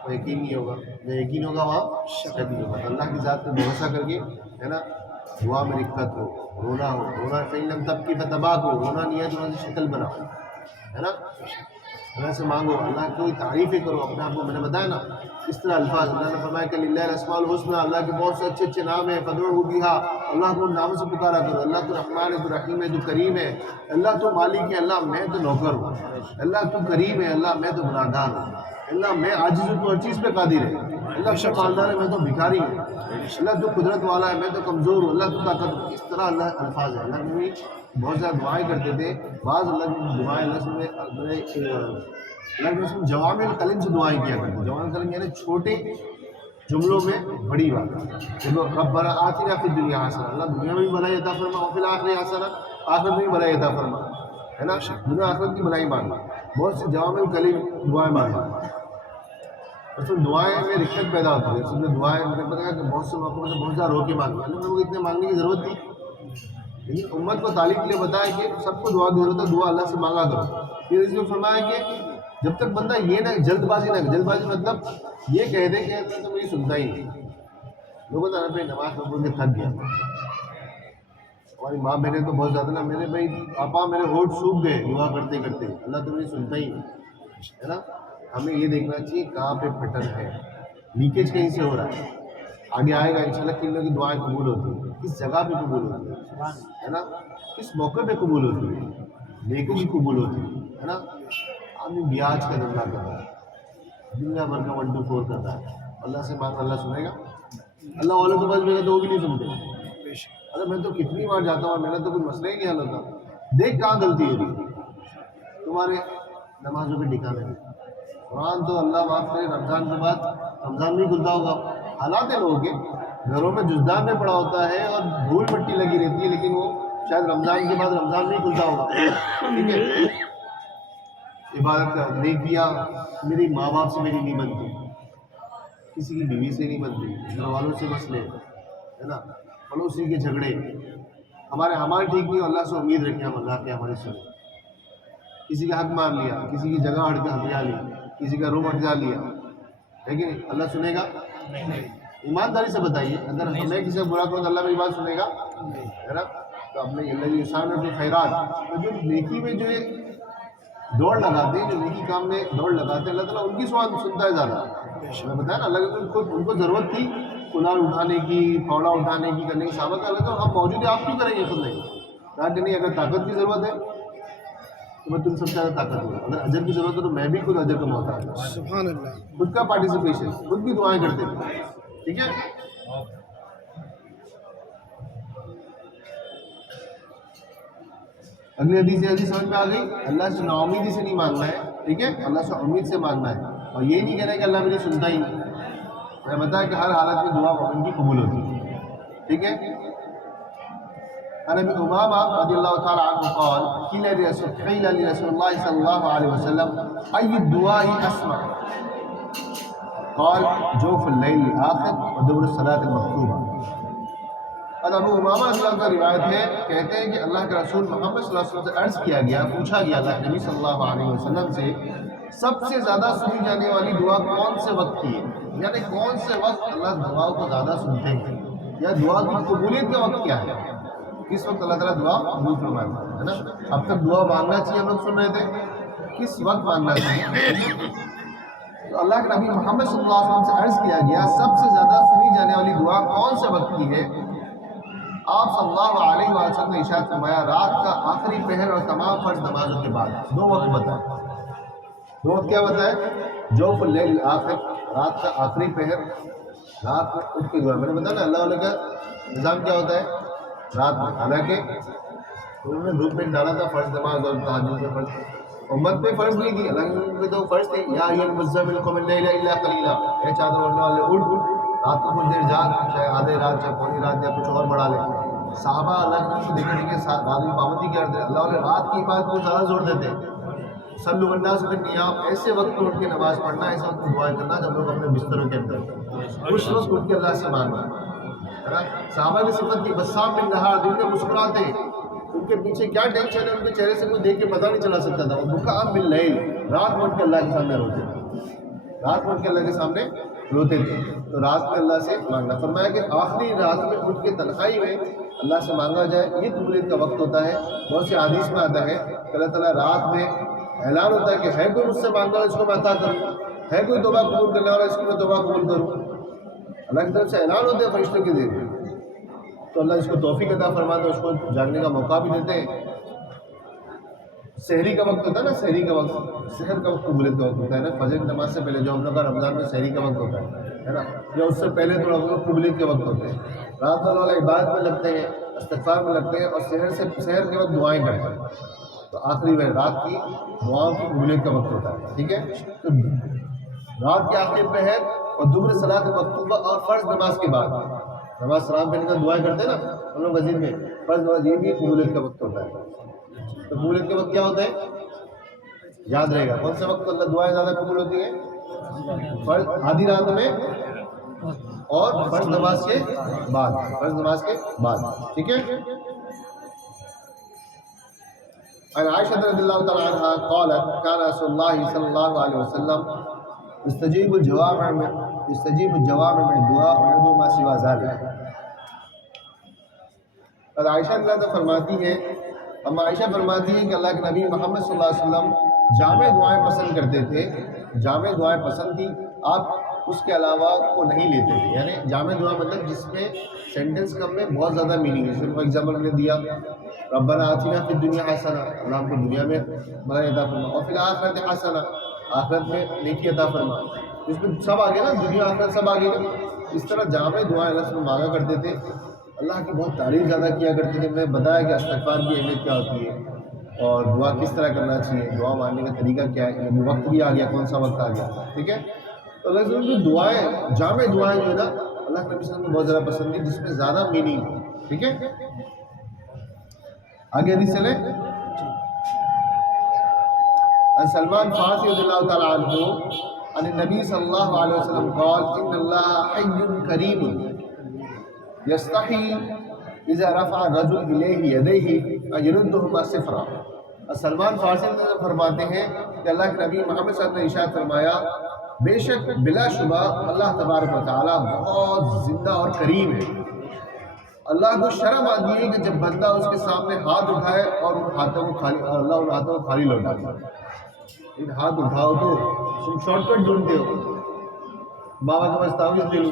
وہ یقین نہیں ہوگا، جہاں یقین ہوگا وہاں شک نہیں ہوگا. اللہ کی ذات پہ بھروسہ کر کے، ہے نا، دعا میں رقت ہو، رونا ہو، رونا فإن لم تبکی فتباک ہو، رونا نہیں ہے تو ان سے شکل بناؤ، ہے نا. اللہ سے مانگو، اللہ کی کوئی تعریفیں کرو اپنے آپ کو. میں نے بتایا نا اس طرح الفاظ اللہ نے فرمایا کہ للہ الاسماء الحسنى، اللہ کے بہت سے اچھے اچھے نام ہیں، فادعوہ بہا، اللہ کو ان ناموں سے پکارا کرو. اللہ تو رحمان ہے، تو رحیم ہے، تو کریم ہے. اللہ تو مالک ہے، اللہ میں تو نوکر ہوں. اللہ تو کریم ہے، اللہ میں تو گناہ گار ہوں. اللہ میں عاجز ہوں، تو ہر چیز پہ قادر ہے. اللہ تو مالدار ہے، میں تو بھکاری ہوں. اللہ تو قدرت والا ہے، میں تو کمزور ہوں. اللہ تو طاقت. اس طرح اللہ الفاظ ہے. اللہ نے بھی بہت زیادہ دعائیں کرتے تھے. بعض اللہ کی دعائیں اللہ سے جوامع الکلم سے دعائیں کیا کرتے ہیں. جوامع الکلم یعنی چھوٹے جملوں میں بڑی بات. ربنا آتنا فی الدنیا حسنہ، اللہ دنیا میں بھی بھلائی عطا فرما، وفی الآخرۃ حسنہ، آخرت میں بھی بھلائی عطا فرما، ہے نا. دنیا آخرت کی بھلائی مانگنا. بہت سی جوامع الکلم دعائیں مانگنا. اس میں دعائیں میں رقت پیدا ہوتی ہے. اس میں دعائیں مجھے پتا ہے کہ بہت سے موقعوں میں بہت زیادہ رو کے مانگنا. اللہ کو اتنے مانگنے کی ضرورت تھی، لیکن امت کو تعلیم کے لیے بتایا کہ سب کو دعا کی ضرورت ہے، دعا اللہ سے مانگا کرو. پھر اس میں فرمایا کہ جب تک بندہ یہ نہ جلد بازی نہ، جلد بازی مطلب یہ کہہ دے کہ اللہ تو مجھے سنتا ہی نہیں. لوگوں تو پہ نماز پڑھ کے تھک گیا. ہماری ماں بہنیں تو بہت زیادہ نا، میرے بھائی پاپا میرے ہونٹ سوکھ گئے دعا کرتے کرتے، اللہ تو مجھے سنتا ہی نہیں، ہے نا. ہمیں یہ دیکھنا چاہیے کہاں پہ پٹن ہے، لیکیج کہیں سے ہو رہا ہے. آگے آئے گا انشاءاللہ کن لوگوں کی دعائیں قبول ہوتی ہیں، کس جگہ پہ قبول ہوتی ہے نا، کس موقع پہ قبول ہوتی ہے، نیکی کی قبول ہوتی ہے نا. آدمی بیاج کا دھندا کر رہا ہے، دنیا بھر کا 1 2 4 کر رہا ہے. اللہ سے مانگ اللہ سنے گا؟ اللہ والوں کے پاس میں تو وہ بھی نہیں سنتے. ارے میں تو کتنی بار جاتا ہوں، میرا تو کوئی مسئلہ ہی نہیں حل ہوتا. دیکھ کہاں غلطی ہو رہی تمہارے نمازوں پہ ٹھکانے میں. قرآن تو اللہ معاف کرے رمضان کے بعد رمضان بھی کھلتا ہوگا. حالات ہیں لوگوں کے گھروں میں جزدان میں پڑا ہوتا ہے اور دھول مٹی لگی رہتی ہے، لیکن وہ شاید رمضان کے بعد رمضان نہیں کھلتا ہوگا. ٹھیک ہے، عبادت کا نیکیاں میری ماں باپ سے میری نہیں بنتی، کسی کی بیوی سے نہیں بنتی، گھر والوں سے مسئلے، ہے نا، پڑوسی کے جھگڑے، ہمارے ٹھیک نہیں ہو. اللہ سے امید رکھیں ہم اللہ کے ہمارے سن. کسی کا حق مان لیا، کسی کی جگہ ہٹا لی، کسی کا روم ہٹا لیا، ہے کہ نہیں؟ اللہ سنے گا؟ ایمانداری سے بتائیے، اگر میں کسی کا برا کروں تو اللہ میری بات سنے گا؟ ہے نا. تو اپنے اللہ انسان میں خیرات، تو جو نیکی میں جو دوڑ لگاتے ہیں، جو نیکی کام میں دوڑ لگاتے ہیں، اللہ تعالیٰ ان کی سوال سنتا ہے زیادہ. میں بتایا نا، اللہ کو ان کو ضرورت تھی کلار اٹھانے کی، پھوڑا اٹھانے کی، کرنے کی، صحابہ کا تو ہم موجود ہیں، آپ کیوں کریں گے خود نہیں؟ کہا کہ نہیں، اگر طاقت کی ضرورت ہے تو میں تم سب سے زیادہ طاقت ہوں، اگر اجر کی ضرورت ہے تو میں بھی خود اجر کا محتاج ہوں. سبحان اللہ. خود کا پارٹیسپیشن، خود بھی دعائیں کرتے تھے. ٹھیک ہے. اگلی حدیث سمجھ میں آ گئی. اللہ سے نا امیدی سے نہیں مانگنا ہے، ٹھیک ہے، اللہ سے امید سے مانگنا ہے. اور یہ نہیں کہنا ہے کہ اللہ مجھے سنتا ہی نہیں. میں بتایا کہ ہر حالت میں دعا مومن کی قبول ہوتی ہے. ٹھیک ہے. عن ابي امامه رضي الله تعالى عنه قال قيل لرسول الله صلى الله عليه وسلم اي الدعاء اسمع؟ قال جوف الليل الاخر ودبر الصلاه المكتوبه. اور ابو امامہ رضی اللہ عنہ کا روایت ہے، کہتے ہیں کہ اللہ کے رسول محمد صلی اللہ علیہ وسلم سے عرض کیا گیا، پوچھا گیا اللہ کے نبی صلی اللہ علیہ وسلم سے، سب سے زیادہ سنی جانے والی دعا کون سے وقت کی ہے؟ یعنی کون سے وقت اللہ دعاؤں کو زیادہ سنتے ہیں، یا دعا کی قبولیت کا وقت کیا ہے؟ کس وقت اللہ تعالیٰ دعا قبول فرماتا ہے نا؟ اب تک دعا مانگنا چاہیے، ہم لوگ سن رہے تھے، کس وقت مانگنا چاہیے؟ تو اللہ کے نبی محمد صلی اللہ علیہ وسلم سے عرض کیا گیا، سب سے زیادہ سنی جانے والی دعا کون سے وقت کی ہے؟ آپ صلی اللہ علیہ وسلم نے ارشاد فرمایا، رات کا آخری پہر اور تمام فرض نمازوں کے بعد۔ دو وقت بتائے، دو وقت کیا بتائے؟ جوف اللیل الآخر، رات کا آخری پہر، رات میں اٹھ کے دعا۔ میں نے بتایا نا اللہ علیہ کا نظام کیا ہوتا ہے رات میں، حالانکہ انہوں نے گروپ میں ڈالا تھا فرض نماز اور تہجد میں فرض، امت پہ فرض نہیں تھی، اللہ کے تو فرض تھی، یا ایھا المزمل قم اللیل الا قلیلا، اے چادر اوڑھنے والے اٹھ رات کو کچھ دیر جاگ، چاہے آدھے رات چاہے پوری رات یا کچھ اور بڑھا لے۔ صحابہ اللہ کے دیکھنے کے ساتھ رات میں پابندی کرتے، اللہ علیہ رات کی عبادت کو زیادہ زور دیتے ہیں۔ صلوا والناس بالنیام، ایسے وقت میں اٹھ کے نماز پڑھنا، ایسے وقت میں دعائیں کرنا جب لوگ اپنے بستروں کے اندر، اس وقت اٹھ کے اللہ سے مانگنا۔ صحابہ کی صفت تھی بسام بالنہار، دن میں مسکراتے، ان کے پیچھے کیا ٹینشن ہے ان کے چہرے سے کوئی دیکھ کے پتہ نہیں چلا سکتا تھا، وہ بکا باللیل، رات میں اٹھ کے اللہ کے سامنے روتے تھے، رات میں اٹھ کے اللہ کے سامنے روتے تھے۔ تو رات میں اللہ سے مانگنا، فرمایا کہ آخری رات میں اٹھ کے تنہائی میں اللہ سے مانگا جائے، یہ قبولیت کا وقت ہوتا ہے۔ بہت سی حدیث میں آتا ہے کہ اللہ تعالیٰ رات میں اعلان ہوتا ہے کہ ہے کوئی مجھ سے مانگنے والا اس کو میں عطا کروں، ہے کوئی توبہ قبول کرنے والا اس کو میں توبہ قبول کروں، اللہ کی طرف سے اعلان ہوتے ہیں فرشتوں کے ذریعے۔ تو اللہ اس کو توفیق عطا فرماتا ہے، اس کو جاگنے کا موقع بھی دیتے ہیں۔ سحری کا وقت ہوتا ہے نا، سحری کا وقت، سحر کا وقت قبولیت کا وقت ہوتا ہے نا، فجر کی نماز سے پہلے جو ہم لوگ کا رمضان میں سحری کا وقت ہوتا ہے نا، یا اس سے پہلے تھوڑا وقت قبولیت کے وقت ہوتے ہیں۔ رات والے عبادت میں لگتے ہیں، استغفار میں لگتے ہیں، اور سحر کے وقت دعائیں کرتے ہیں۔ تو آخری میں رات کی دعاؤں کی قبولیت کا وقت ہوتا ہے، ٹھیک ہے۔ تو رات کے آخری پہر اور دبر صلاۃ مکتوبہ اور فرض نماز کے بعد، نماز سلام پہلے کا دعائیں کرتے ہیں نا ہم لوگ مسجد میں، فرض نماز یہ بھی قبولیت کا وقت ہوتا ہے۔ تو قبولیت کے وقت کیا ہوتا ہے؟ یاد رہے گا کون سا وقت اللہ دعائیں زیادہ قبول ہوتی ہیں؟ فرض آدھی رات میں اور فرض نماز کے بعد، فرض نماز کے بعد، ٹھیک ہے۔ عن عائشہ رضی اللہ تعالی عنہا قالت کان رسول اللہ صلی اللہ علیہ وسلم استجیب الجوامع من دعاء ويدعو ما سوى ذلك۔ اور عائشہ رضی اللہ فرماتی ہے، ہم عائشہ فرماتی ہے کہ اللہ کے نبی محمد صلی اللہ علیہ وسلم جامع دعائیں پسند کرتے تھے، جامع دعائیں پسند تھی، آپ اس کے علاوہ کو نہیں لیتے تھے۔ یعنی جامع دعا مطلب جس میں سینٹنس کم میں بہت زیادہ میننگ ہے۔ صرف ایگزامپل نے دیا ربنا آتنا فی الدنیا حسنہ، اللہ ہم کو دنیا میں بھلائی عطا فرما، اور فی الآخرۃ حسنہ، آخرت میں نیکی عطا فرما، اس میں سب آگے نا، دنیا آخرت سب آگے نا۔ اس طرح جامع دعائیں اللہ سے مانگا کرتے تھے، اللہ کی بہت تعریف زیادہ کیا کرتے تھے۔ میں نے بتایا کہ استغفار کی اہمیت کیا ہوتی ہے اور دعا کس طرح کرنا چاہیے، دعا مانگنے کا طریقہ کیا ہے، وقت بھی آ گیا، کون سا وقت آ گیا، ٹھیک ہے۔ تو اللہ سے جو دعائیں، جامع دعائیں جو ہے نا اللہ کے نبی صلی اللہ علیہ وسلم کو بہت زیادہ پسند تھی، جس میں زیادہ میننگ ہو، ٹھیک ہے۔ آگے حدیث چلیں۔ عن سلمان فارسی رضی اللہ تعالی عنہ عن النبی صلی اللہ علیہ وسلم قال ان اللہ حی کریم یستحی اذا رفع الرجل الیہ یدیہ ان یردہما صفرا۔ سلمان فارسی فرماتے ہیں کہ اللہ کے نبی محمد صلی اللہ علیہ وسلم نے ارشاد فرمایا، بے شک بلا شبہ اللہ تبارک و تعالی بہت زندہ اور کریم ہے۔ اللہ کو شرم آتی ہے کہ جب بندہ اس کے سامنے ہاتھ اٹھائے اور ان ہاتھوں کو خالی، اور اللہ ان ہاتھوں کو خالی لوٹا دے۔ ان ہاتھ اٹھاؤ تو تم شارٹ کٹ ڈھونڈتے ہو، بابا کے پاس تعویذ دے لو،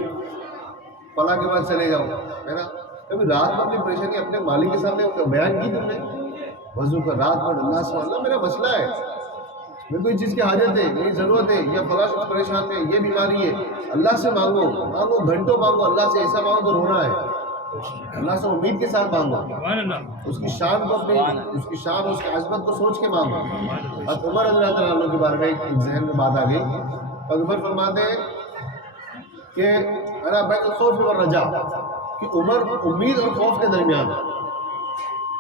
فلاں کے پاس چلے جاؤ، ہے نا۔ کبھی رات میں اپنی پریشانی اپنے مالک کے سامنے بیان کی تم نے؟ وضو کا رات میں اللہ سے اللہ میرا مسئلہ ہے، میرے کو اس چیز کی حاجت ہے، میری ضرورت ہے، یا فلاں شخص پریشان ہے، یہ بیماری ہے، اللہ سے مانگو، مانگو گھنٹوں مانگو، اللہ سے ایسا مانگو تو رونا ہے، اللہ سے امید کے ساتھ مانگو، اس کی شان کو اپنی، اس کی شان، اس کی عظمت کو سوچ کے مانگو۔ اور عمر رضی اللہ تعالیٰ عنہ کے بارے میں ایک ذہن میں بات آ گئی، اور عمر فرماتے ہیں کہ انا بین الخوف والرجاء، کہ عمر امید اور خوف کے درمیان ہے۔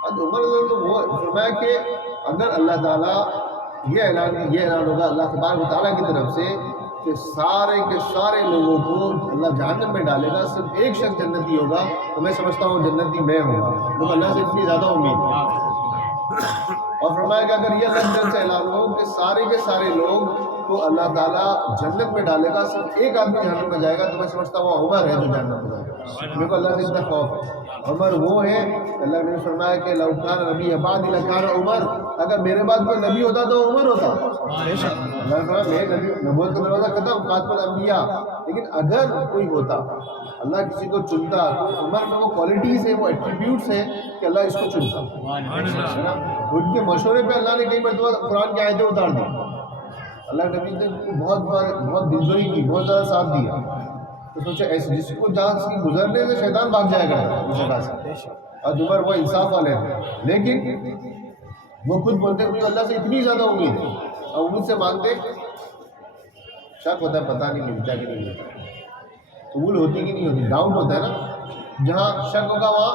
اور عمر رضی اللہ عنہ فرمایا کہ اگر اللہ تعالیٰ یہ اعلان ہوگا اللہ تبارک و تعالیٰ کی طرف سے کہ سارے کے سارے لوگوں کو اللہ جہنم میں ڈالے گا، صرف ایک شخص جنتی ہوگا، تو میں سمجھتا ہوں جنتی میں ہوں گا، تو اللہ سے اتنی زیادہ امید ہے۔ اور فرمایا کہ اگر یہ لفظ سے اعلان ہو کہ سارے کے سارے لوگ کو اللہ تعالیٰ جنت میں ڈالے گا، صرف ایک آدمی جہنم میں جائے گا، تو میں سمجھتا ہوں عمر ہے جو جہنم میں جائے گا۔ میرے کو اللہ سے اتنا خوف ہے۔ عمر وہ ہے، اللہ نے فرمایا کہ لو کان نبی بعد لکان عمر، اگر میرے بعد کوئی نبی ہوتا تو عمر ہوتا۔ اللہ نے فرمایا میرے نبی نبوت کا دروازہ ختم، خاتم الانبیاء، لیکن اگر کوئی ہوتا، اللہ کسی کو چنتا، تو عمر میں وہ کوالٹیز ہیں، وہ ایٹریبیوٹس ہیں کہ اللہ اس کو چنتا ہے نا۔ ان کے مشورے پہ اللہ نے کئی مرتبہ قرآن کی آیتیں اتار دی۔ اللہ کے نبی نے بہت دلجوئی کی، بہت زیادہ ساتھ دیا، تو سوچا ایسے جس کو جہاں اس کی گزرنے سے شیطان بھاگ جائے گا اس جگہ سے، اور عمر وہ انصاف والے تھے، لیکن وہ خود بولتے مجھے اللہ سے اتنی زیادہ امید ہے، اور امید سے مانگتے، شک ہوتا ہے پتہ نہیں ملتا کہ نہیں ملتا، قبول ہوتی کہ نہیں ہوتی، ڈاؤٹ ہوتا ہے نا، جہاں شک ہوگا وہاں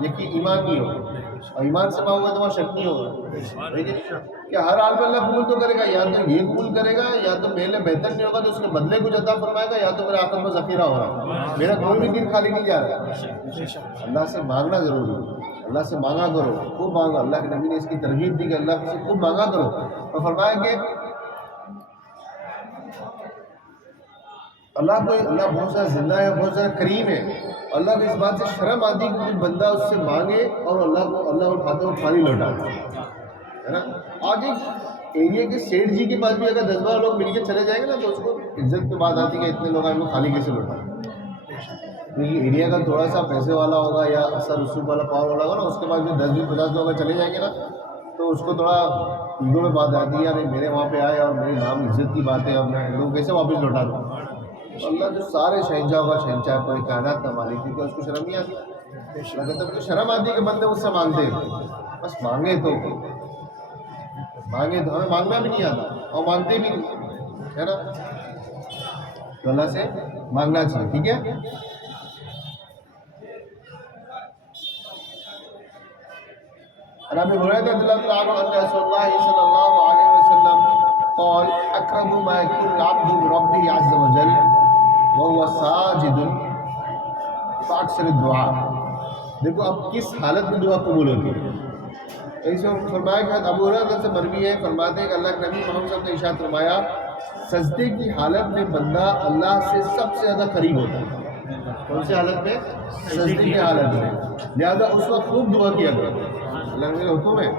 یقین ایمان نہیں ہوگا، اور ایمان سے مانگو گا تو وہاں شک نہیں ہوگا، لیکن کہ ہر حال میں اللہ قبول تو کرے گا، یا تو یہ قبول کرے گا، یا تو میرے لیے بہتر نہیں ہوگا تو اس کے بدلے کچھ عطا فرمائے گا، یا تو میرے آخرت میں ذخیرہ ہو رہا ہے، میرا کوئی بھی دن خالی نہیں جا رہا۔ اللہ سے مانگنا ضروری ہے، اللہ سے مانگا کرو، خوب مانگو، اللہ کے نبی نے اس کی ترغیب دی کہ اللہ سے خوب مانگا کرو، اور فرمایا کہ اللہ بہت سارا زندہ ہے، بہت سارا کریم ہے، اللہ کو اس بات سے شرم آتی کہ کوئی بندہ اس سے مانگے اور اللہ اٹھاتے اور خالی لوٹاتے ہے نا۔ آج ایک ایریا کے سیٹھ جی کے پاس بھی اگر 10-12 لوگ مل کے چلے جائیں گے نا تو اس کو عزت کی بات آتی ہے کہ اتنے لوگ ہیں وہ خالی کیسے لوٹائیں، کیونکہ ایریا کا تھوڑا سا پیسے والا ہوگا یا اثر رسوخ والا پاور والا ہوگا نا، اس کے بعد جو 10-20-50 لوگ چلے جائیں گے نا تو اس کو تھوڑا ایگو میں بات آتی ہے، یعنی میرے وہاں پہ آئے اور میرے نام عزت کی بات ہے، اور میں لوگ کیسے واپس لوٹا دوں۔ اللہ جو سارے شہنشاہ کا شہنشاہ پورے کائنات کا مالک، کیونکہ اس کو شرم نہیں آتی، اللہ کہتا ہے شرم آتی ہے کہ بندے مجھ سے مانگتے ہیں، بس مانگے تو ہمیں مانگنا بھی نہیں آتا اور مانگتے بھی نہیں ہے نا، تو اللہ سے مانگنا چاہیے، ٹھیک ہے۔ ابی ہریرہ رضی اللہ عنہ ان رسول اللہ صلی اللہ علیہ وسلم قال اقرب ما يكون العبد بربه عز وجل وهو ساجد فاکثر الدعاء۔ دیکھو اب کس حالت میں دعا قبول ہوتی ہے، اس میں فرمایا کہ ابو ہریرہ سے مروی ہے، فرماتے ہیں کہ اللہ کے نبی محمد صلی اللہ علیہ وسلم نے ارشاد فرمایا سجدے کی حالت میں بندہ اللہ سے سب سے زیادہ قریب ہوتا ہے۔ کون سی حالت میں؟ سجدے کی حالت میں، لہذا اس وقت خوب دعا کیا کرو۔ اللہ نے حکم ہے،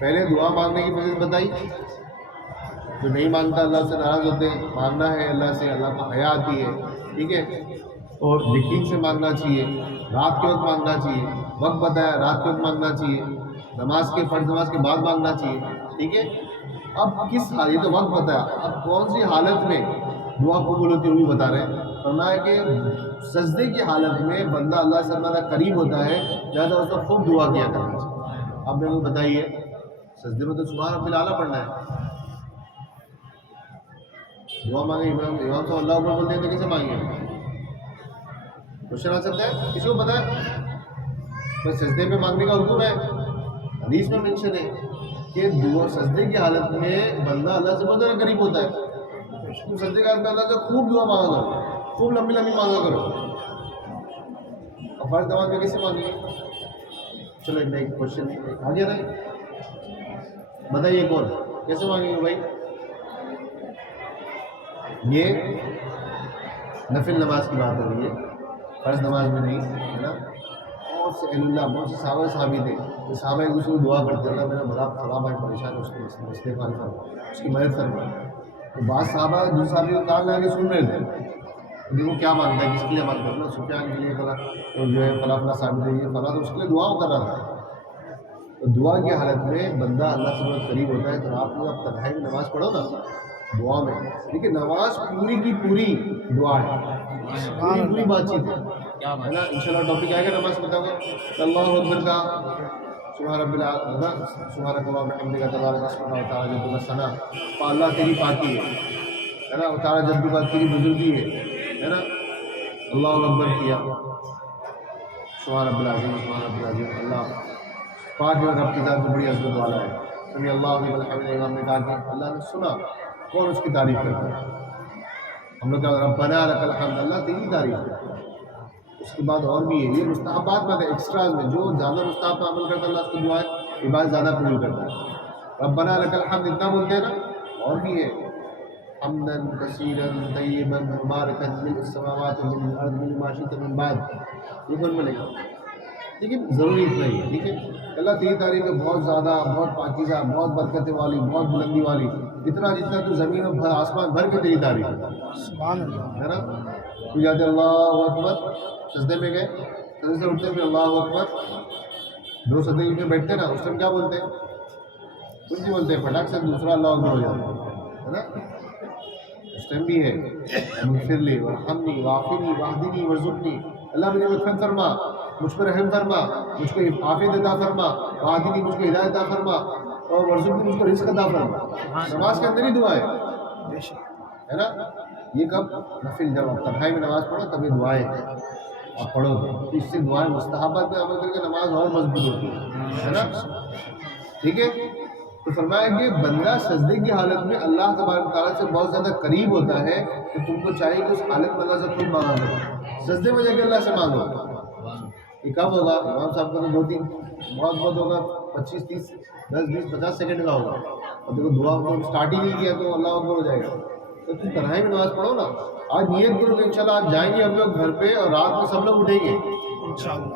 پہلے دعا مانگنے کی فضیلت بتائی، جو نہیں مانگتا اللہ سے ناراض ہوتے ہیں، مانگنا ہے اللہ سے، اللہ کو حیا آتی ہے، ٹھیک ہے، اور یقین سے مانگنا چاہیے، رات کے وقت مانگنا چاہیے، وقت بتایا رات کے وقت مانگنا چاہیے، فرض نماز کے بعد مانگنا چاہیے، ٹھیک ہے۔ اب کس حال، یہ تو وقت بتایا، اب کون سی حالت میں دعا قبول ہوتی ہے وہ بھی بتا رہے ہیں۔ فرمایا کہ سجدے کی حالت میں بندہ اللہ سے زیادہ قریب ہوتا ہے، لہٰذا اس کو خوب دعا کیا کرنا چاہیے۔ اب میرے کو بتائیے سجدے میں تو سبحان رب الاعلیٰ پڑھنا ہے، دعا مانگے امام صاحب اللہ اکبر بولتے ہیں تو کیسے مانگیں؟ کوشچن آ سکتا ہے، کسی کو پتا ہے؟ بس سجدے میں مانگنے کا حکم ہے، حدیث میں منشن ہے کہ دعا سجدے کی حالت میں بندہ اللہ سے بہت زیادہ قریب ہوتا ہے۔ تم سجدے کی حالت میں اللہ سے خوب دعا مانگا کرو، خوب لمبی لمبی مانگا کرو، اور فرض نماز میں کیسے مانگیں گے؟ چلو ایک کوشچن آ گیا نا، بتائیے کون کیسے مانگیں گے بھائی؟ یہ نفل نماز کی بات ہو رہی ہے، فرض نماز میں نہیں ہے نا۔ بہت سے اللہ بہت سے صحابہ صحابی تھے، کہ صحابہ ایک دوسرے کو دعا کرتے اللہ میرا بڑا خراب ہے، پریشان ہے، اس کے مسئلے کو حل کرو، اس کی مدد کرو۔ تو بعض صحابہ دوسرے صحابی کو کام لگا کے سن رہے تھے، دیکھو کیا مانگتا ہے، کس کے لیے مانگتا ہے، سفیان کے لیے فلاں جو ہے فلاں فلاں صحابی تھے یہ فلاں، تو اس کے لیے دعا کر رہا تھا۔ تو دعا کی حالت میں بندہ اللہ سے بہت قریب ہوتا ہے، تو آپ لوگ اب تنہائی میں نماز پڑھو نا دعا میں، لیکن نماز پوری کی پوری دعا ہے، پوری بات چیت ہے نا۔ انشاءاللہ ٹاپک آئے گا نماز بتاؤں گا، اللہ اکبر کا سبحان رب الاعلیٰ، سبحان رب الحمد تبارک اسمک و تعالی جدک ثنا، اللہ تیری پاکی ہے نا، تعالی جدک تیری بزرگی ہے نا، اللہ اکبر کیا، سبحان رب العظیم، سبحان رب العظیم، اللہ پاک جو رب کی ذات بڑی عظمت والا ہے، سمی اللہ علیہ الحمد، امام نے کہا کہ اللہ نے سنا کون اس کی تعریف کرتا ہے؟ ہم لوگ کہا ربنا لک الحمد، اللہ تیری تعریف کرتا ہے۔ اس کے بعد اور بھی ہے، یہ مستحبات میں ایکسٹرا میں جو زیادہ مستحب پر عمل کرتا ہے اللہ اس کو دعائیں عبادت زیادہ قبول کرتا ہے۔ ربنا لک الحمد اتنا بولتے ہیں نا، اور بھی ہے حمدا کثیرا طیبا مبارکا ملء السماوات وملء الارض ملء ما شئت من بعد، یہ کون ملے گا؟ لیکن ضروری اتنا ہی ہے، ٹھیک ہے؟ اللہ تیری تعریف ہے بہت زیادہ، بہت پاکیزہ، بہت برکتیں والی، بہت بلندی والی، اتنا جتنا تو زمین اور آسمان بھر کے تیری تعریف ہے، سبحان اللہ۔ ہے نا؟ تو جاتے اللہ اکبر، سجدے میں گئے، سجدے سے اٹھتے پھر اللہ اکبر، دو سجدے میں بیٹھتے نا، اس ٹائم کیا بولتے ہیں؟ کچھ نہیں بولتے، پھٹاک سے دوسرا اللہ اکبر ہو جاتا ہے نا؟ اس ٹائم بھی ہے مغفر لی ورحمنی وعافنی واہدنی وارزقنی، اللہ مجھے مغفرت فرما، مجھ پر رحم فرما، مجھ کو عافیت عطا فرما، واہدنی مجھ کو ہدایت عطا فرما، اور وارزقنی مجھ کو رزق عطا فرما۔ نماز کے اندر ہی دعا ہے نا؟ یہ کب؟ نفل، جب آپ تنہائی میں نماز پڑھو تب یہ دعائیں آپ پڑھو گے، تو اس سے دعائیں مستحبات میں عمل کر کے نماز اور مضبوط ہوتی ہے نا؟ ٹھیک ہے؟ تو فرمایا کہ بندہ سجدے کی حالت میں اللہ تبارک تعالیٰ سے بہت زیادہ قریب ہوتا ہے، تو تم کو چاہیے کہ اس حالت میں اللہ سے خود مانگا کرو، سجدے میں جا کے اللہ سے مانگو۔ یہ کب ہوگا؟ امام صاحب کا تو 2-3 بہت ہوگا، 25 30 10 20 50 سیکنڈ کا ہوگا، اور دیکھو دعا کو اسٹارٹ ہی نہیں کیا تو اللہ اکبر ہو جائے گا۔ تو تم تنہائی میں نماز پڑھو نا، آج نیت کرو کہ انشاءاللہ آج جائیں گے ہم لوگ گھر پہ، اور رات میں سب لوگ اٹھیں گے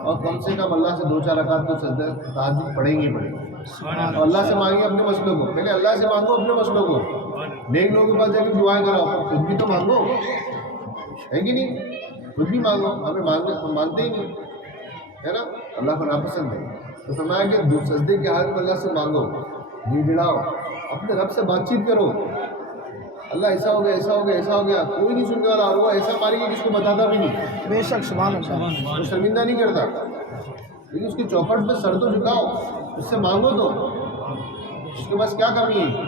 اور کم سے کم اللہ سے 2-4 رکعت تو سجدہ تہجد پڑھیں گے اور اللہ سے مانگیں اپنے مسئلوں کو، پہلے اللہ سے مانگو اپنے مسئلوں کو، نیک لوگوں کے پاس جا کے دعائیں کراؤ، خود بھی تو مانگو، ہے کہ نہیں؟ خود بھی مانگو، ہم مانتے ہی نہیں، ہے نا؟ اللہ کو ناپسند ہے۔ تو فرمایا کہ سجدے کی حالت میں اللہ سے مانگو، گڑ گڑاؤ، اپنے رب سے بات چیت کرو، اللہ ایسا ہو گیا، ایسا ہو گیا، ایسا ہو گیا، کوئی نہیں سننے والا، اور وہ ایسا مارے گا جس کو بتاتا بھی نہیں، بے شک سبحان اللہ۔ وہ شرمندہ نہیں کرتا، لیکن اس کی چوکھٹ پہ سر تو جھکاؤ، اس سے مانگو تو، اس کے پاس کیا کمی ہے؟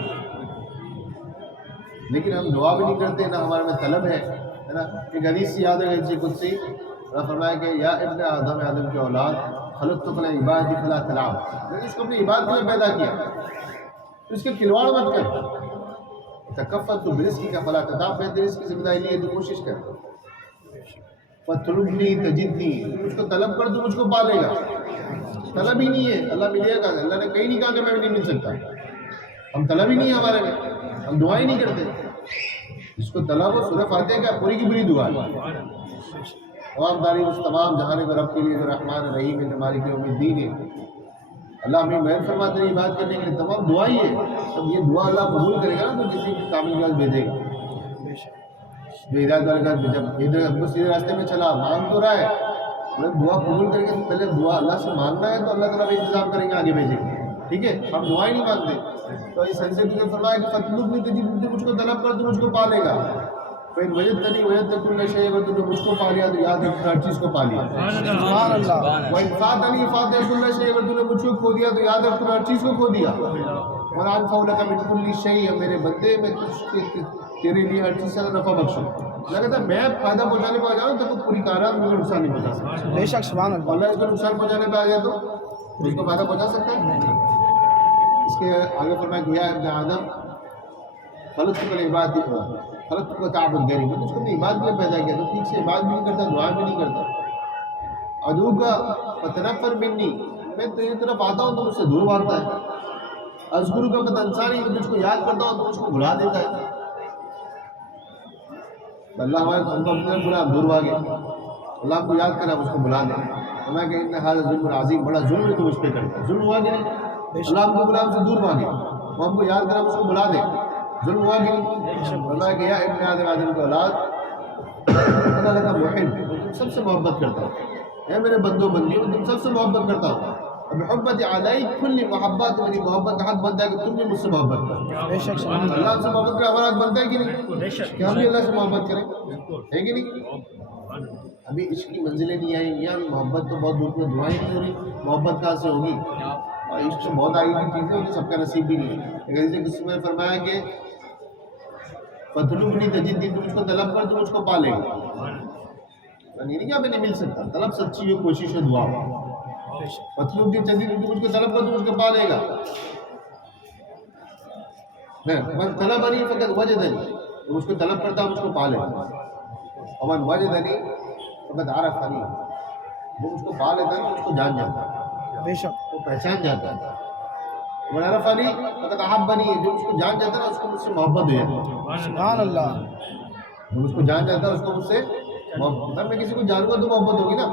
لیکن ہم دعا بھی نہیں کرتے، نہ ہمارے میں طلب ہے نا؟ ایک حدیث سے یاد ہے حدیث قدسی، اللہ فرمایا کہ یا ابن آدم، آدم کے اولاد، خلقتک لعبادی فلا تلعب، میں نے اس کو اپنی عبادت کے لیے پیدا کیا، تو اس کے کھلواڑ مت کر، تکفت برزقک فلا تتعب، میں تیرے رزق کی ذمہ داری لیے تو کوشش کر، فاطلبنی تجدنی، مجھ کو طلب کر تو مجھ کو پالے گا، طلب ہی نہیں ہے اللہ ملے گا، اللہ نے کہیں نہیں کہا کہ میں نہیں مل سکتا، ہم طلب ہی نہیں ہے ہمارے میں، ہم دعا ہی نہیں کرتے، جس کو طلب ہو سورہ فاتحہ کا پوری کی پوری دعا ہے، تمام تعریف اس تمام جہانے کو رب کے لیے جو رحمان رحیم ہے، مالک یوم الدین ہے، اللہ ہمیں مہر فرما تیری بات کرنے کے لیے، تمام دعا ہی ہے، تب یہ دعا اللہ قبول کرے گا نا تو کسی کامل کے پاس بھیجے گا، جو ہدایت والے کا جب ادھر ابو سیدھے راستے میں چلا مانگ تو رہا ہے، دعا قبول کر کے پہلے دعا اللہ سے مانگنا ہے تو اللہ تعالیٰ بھی انتظام کریں گے، آگے بھیجیں گے، ٹھیک ہے؟ ہم دعائیں نہیں مانگتے، تو اس حدیث نے فرمایا کہ فَاطْلُبْنِی تَجِدْنِی، مجھ کو طلب کر تو مجھ کو پالے گا، پھر وَجَدْتَنِی وَجَدْتَ كُلَّ شَيْءٍ، تو نے مجھ کو پا لیا تو یاد رکھ ہر چیز کو پا لیا، سبحان اللہ۔ وَإِنْ فَاتَنِی فَاتَ كُلَّ شَيْءٍ، تو نے مجھ کو کھو دیا تو یاد رکھ ہر چیز کو کھو دیا، وَأَنْفَعُ لَكَ مِنْ كُلِّ شَيْءٍ، میرے بندے میں تیرے لیے ہر چیز سے نفع بخشوں، اللہ کہتا ہے میں فائدہ پہنچانے پہ آ جاؤں تو پوری کائنات مجھے نقصان نہیں پہنچا سکتا، بے شک سبحان اللہ۔ اللہ اس کو نقصان پہنچانے پہ آ گیا تو اس کو فائدہ پہنچا سکتا ہے؟ اس کے آگے فرمایا کہ یا ابن آدم خلقتک لعبادی خلقتک تعبد غیری، میں نے اس کو اپنی عبادت میں پیدا کیا تو ٹھیک سے عبادت بھی نہیں کرتا، دعا بھی نہیں کرتا، عدوک فتنفر منی، میں تیری طرف آتا ہوں تو مجھ سے دور بھاگتا ہے، اذکرک فتنسانی، میں تجھ کو یاد کرتا ہوں تو مجھ کو بھلا دیتا ہے، اللہ ہمارے ہم کو اپنے طرف بلا دور بھاگے، اللہ کو یاد کرنا مجھ کو بلا دے، فرمایا کہ ان ھذا ظلم عظیم، بڑا ظلم ہے تو مجھ پہ کرتا ہے، ظلم ہوا کہ نہیں؟ اللہ ہم کو بلا ہم سے دور بھاگے، وہ ہم کو یاد کرنا مجھ کو بلا دے، ظلم ہوا کہ نہیں؟ فرمایا کہ یا ابن آدم، آدم کے اولاد، اللہ لکا محب، تم سب سے محبت کرتا ہوں، اے میرے بندوں بندیوں تم سب سے محبت کرتا ہوں، محبت علیک کل محبت، میری محبت کا حق بنتا ہے کہ تم بھی مجھ سے محبت کرو، بے شک سبحان اللہ۔ اللہ سے محبت کا ہمارا حق بنتا ہے کہ نہیں کہ ہم بھی اللہ سے محبت کریں، ہے کہ نہیں؟ ابھی عشق کی منزلیں نہیں آئی ہیں، ابھی محبت تو بہت دور میں، دعائیں نہیں ہو رہی، محبت کہاں سے ہوگی؟ اور عشق سے بہت آئی ہوئی چیزیں ہوتی، سب کا نصیب بھی نہیں ہے، لیکن کسی میں فرمایا کہ فَاطْلُبْنِی تَجِدْنِی، تو مجھ کو طلب کر تو مجھ کو پالے گا، یعنی نہیں کہ ہمیں نہیں مل سکتا، طلب سچی ہو، کوشش ہے، دعا ہو، فَاطْلُبْنِی تَجِدْنِی، تو مجھ کو طلب کر تو مجھ کو پالے گا، من طلبنی فقط وجدنی، جو مجھ کو طلب کرتا ہے مجھ کو پا لیتا ہے. ومن وجدنی فقط عرفنی، جو مجھ کو پا لیتا ہے مجھ کو جان جاتا ہے، بے شک وہ پہچان جاتا ہے. ومن عرفنی فقط احبنی، جو مجھ کو جان جاتا ہے نا اس کو مجھ سے محبت ہو جاتی ہے. سبحان اللہ. جو مجھ کو جان جاتا ہے اس کو مجھ سے محبت. جب میں کسی کو جانوں گا تو محبت ہوگی نا.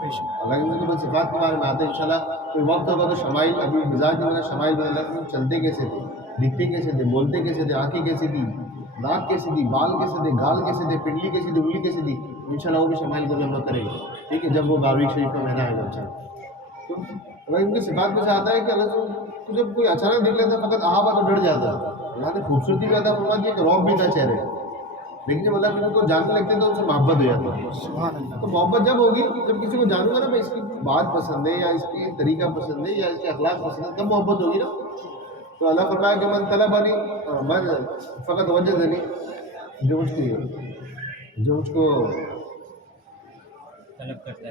بے شک اللہ کے مطلب صفات کے بارے میں آتے ہیں انشاءاللہ. کوئی وقت ہوگا تو شمائل، ابھی مزاج میں شمائل میں اللہ کے چلتے کیسے تھے، دکھتے کیسے تھے، بولتے کیسے تھے، آنکھیں کیسی تھی، ناک کیسی تھی، بال کیسے تھے، گال کیسے تھے، پنڈلی کیسی تھی، انگلی کیسی تھی، انشاءاللہ وہ بھی شمائل کو بھی ہم لوگ کریں گے. ٹھیک ہے، جب وہ بارویق شریف کا مہینہ آئے گا انشاءاللہ. تو اللہ ان کی صفات میں سے آتا ہے کہ اللہ کو جب کوئی اچانک دیکھ لیتا ہے فقط آہا تو ڈر جاتا ہے. اللہ نے خوبصورتی بھی عطا فرما دی کہ روب بھی تھا چہرے، لیکن جب اللہ ان کو جاننے لگتے ہیں تو ان سے محبت ہو جاتی ہے. سبحان اللہ. تو محبت جب ہوگی جب کسی کو جانوں گا نا میں اس کی بات پسند ہے یا اس کی طریقہ پسند ہے یا اس کے اخلاق پسند ہے، تب محبت ہوگی نا. تو اللہ فرمایا کہ من طلبنی من فقط وجدنی، جو مجھ کو طلب کرتا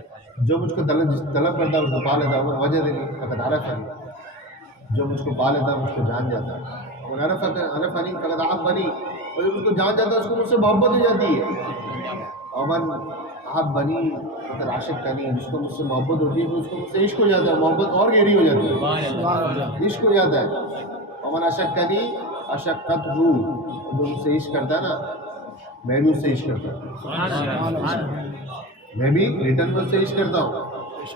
ہے اس کو پا لیتا ہے. وہ وجدنی فقط عرفنی، جو مجھ کو پا لیتا ہے مجھ کو جان جاتا ہے. اور عرفنی فقط احبنی، اور جو مجھ کو جان جاتا ہے اس کو مجھ سے محبت ہو جاتی ہے. اور من احبنی فقط عاشق کنی، جس کو مجھ سے محبت ہوتی ہے تو اس کو مجھ سے عشق ہو جاتا ہے، محبت اور گہری ہو جاتی ہے، سبحان اللہ. عشق ہو جاتا ہے. اور من عشق کنی عشقت ہوں، جو مجھ سے عشق کرتا ہے نا میں بھی اس سے عشق کرتا ہوں، سبحان اللہ. میں بھی ریٹرن میں اس سے عشق کرتا ہوں.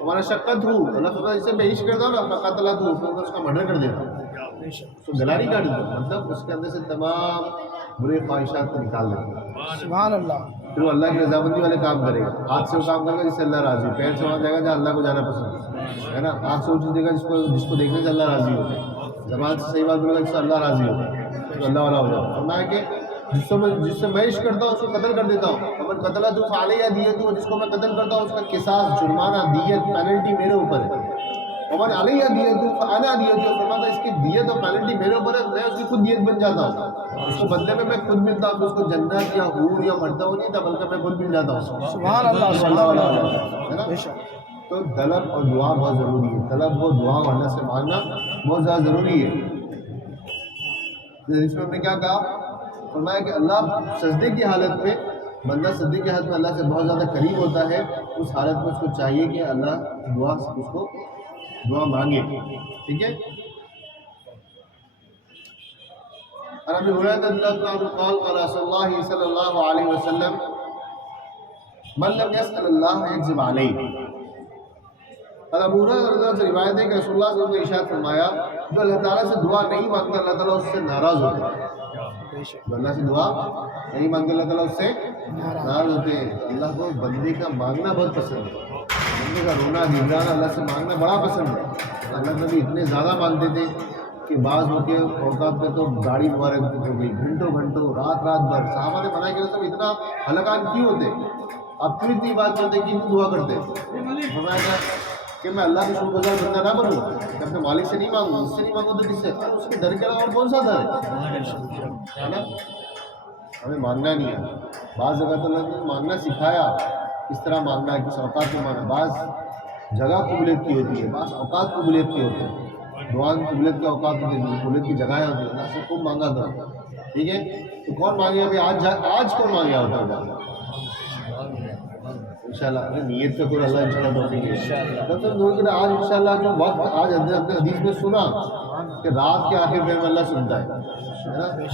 ہمارا شقت ہوں، اللہ تعالیٰ جسے میں عشق کرتا ہوں نا میں قتلت ہوں، تو اس کا مرڈر کر دیتا ہوں، بے شک. اس کو گلا نہیں کاٹ دیتا، مطلب اس کے اندر سے تمام برے خواہشات کو نکال دیتا ہوں. سبحان اللہ. پھر وہ اللہ کی رضامندی والے کام کرے گا. ہاتھ سے وہ کام کرے گا جس سے اللہ راضی ہو، پیر سے وہاں جائے گا جہاں اللہ کو جانا پسند ہے نا. ہاتھ سے وہ چیز دے گا جس کو دیکھنے سے اللہ راضی ہو. زبان سے صحیح بات بولے گا جس سے اللہ راضی ہو، تو اللہ والا ہو جاتا ہے. فرمایا کہ جس سے میں عشق کرتا ہوں اس کو قتل کر دیتا ہوں. اگر قتل تو فعلیہ دیت ہوں، جس کو میں قتل کرتا ہوں اس کا قصاص، جرمانہ، دیت، پینلٹی میرے اوپر ہے. اور علیہ دیت ہوں فانا دیت ہوں، فرماتا ہے اس کی دیت اور پینلٹی میرے اوپر ہے، میں اس کی خود دیت بن جاتا ہوں. اس کو بدلے میں خود ملتا ہوں. اس کو جنت یا حور یا مرتا ہو نہیں تھا بلکہ میں خود مل جاتا ہوں. سبحان اللہ. تو اللہ والا ہو جاتا ہے نا. بے شک. تو طلب اور دعا بہت ضروری ہے. طلب و دعا اور اللہ سے مانگنا بہت زیادہ ضروری ہے. اس میں ہم نے کیا کہا، فرمایا کہ اللہ سجدے کی حالت میں، بندہ سجدے کی حالت میں اللہ سے بہت زیادہ قریب ہوتا ہے. اس حالت میں اس کو چاہیے کہ اللہ اس کو دعا مانگے. ٹھیک ہے. اور ابھی حریرہ رضی اللہ عنہ قال قال رسول اللہ صلی اللہ علیہ وسلم من لم يسأل اللہ یکذب علیہ. اور ابو ہریرہ رضی اللہ عنہ سے روایت ہے کہ رسول اللہ صلی اللہ علیہ وسلم نے ارشاد فرمایا جو اللہ تعالیٰ سے دعا نہیں مانگتا اللہ تعالیٰ اس سے ناراض ہوتا ہے. بے شک. جو اللہ سے دعا نہیں مانگتا اللہ تعالیٰ اس سے ناراض ہوتے ہیں. اللہ کو بندے کا مانگنا بہت پسند ہے، بندے کا رونا گھبرانا اللہ سے مانگنا بڑا پسند ہے. اللہ نبی اتنے زیادہ مانگتے تھے کہ بعض کے اوقات میں تو گاڑی مبارک ہو گئی، گھنٹوں گھنٹوں رات بھر. صحابہ نے منع کیا سب اتنا ہلکان کیوں ہوتے، آپ کیوں اتنی بات کرتے، کیوں اتنی دعا کرتے. فرمایا کہ میں اللہ کے شکر گزار بندہ نہ بنوں، کہ اپنے مالک سے نہیں مانگوں، اس سے نہیں مانگوں تو کس سے، اس کے ڈر کے علاوہ اور کون سا ڈر ہے نا. ہمیں مانگنا نہیں ہے. بعض جگہ تو اللہ نے مانگنا سکھایا، کس طرح مانگنا ہے، کس اوقات میں مانگنا. بعض جگہ قبولیت کی ہوتی ہے، بعض اوقات قبولیت کی ہوتے ہیں. دعا قبولیت کے اوقات ہوتے ہیں، قبولیت کی جگہیں ہوتی ہیں. اللہ سے خوب مانگا تھا. ٹھیک ہے. تو کون مانگے ابھی آج کون مانگے ہوتا ہے انشاءاللہ. اپنی نیت کا کوئی اللہ انشاءاللہ توفیق دے. آج انشاءاللہ جو وقت آج اپنے حدیث میں سنا کہ رات کے آخر میں اللہ سنتا ہے نا،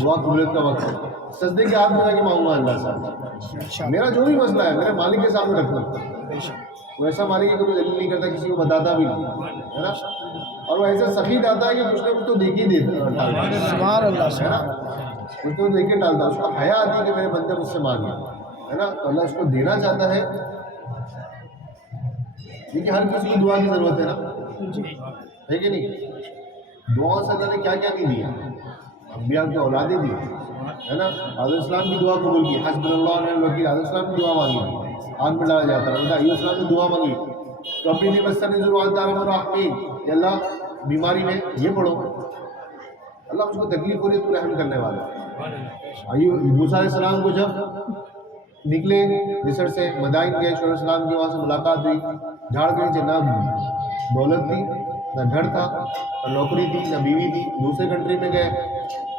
دعا قبولیت کا وقت ہے. سجدے کے ہاتھ میں جا کے مانگوں گا اللہ سے، میرا جو بھی مسئلہ ہے میرے مالک کے سامنے رکھنا. وہ ایسا مالک ہے کہ کوئی دلیل نہیں کرتا، کسی کو بتاتا بھی نہیں ہے نا. اور وہ ایسا سخی آتا ہے کہ کچھ نہ کچھ تو دیکھ ہی دیتا ہے. سبحان اللہ. ہے نا، کچھ تو دیکھ کے ڈالتا ہے. اس کو حیا آتی ہے کہ میرے بندے مجھ سے مانگے ہے نا. تو اللہ اس کو دینا چاہتا ہے. دیکھیے ہر کسی کو دعا کی ضرورت ہے نا، ہے کہ نہیں. دعا سے اللہ نے کیا کیا نہیں دیا، انبیاء کی اولادیں دی ہے نا. حضرت اسلام کی دعا قبول کی، حسبنا اللہ ونعم الوکیل. حضرت اسلام کی دعا مانگی، آگ میں ڈالا جاتا ہے. ایوب اسلام نے دعا مانگی، تو اپنی نہیں مسنی ضرورت دار الرحمین کہ اللہ بیماری میں یہ پڑھو، اللہ اس کو تکلیف ہو رہی ہے تو رحم کرنے والا. ایوب موسیٰ علیہ السلام کو جب نکلے مصر سے، مدائن گئے، شعیب علیہ السلام کی وہاں سے ملاقات ہوئی. جھاڑ کے نیچے نہ دولت تھی، نہ گھر تھا، نہ نوکری تھی، نہ بیوی تھی. دوسرے کنٹری میں گئے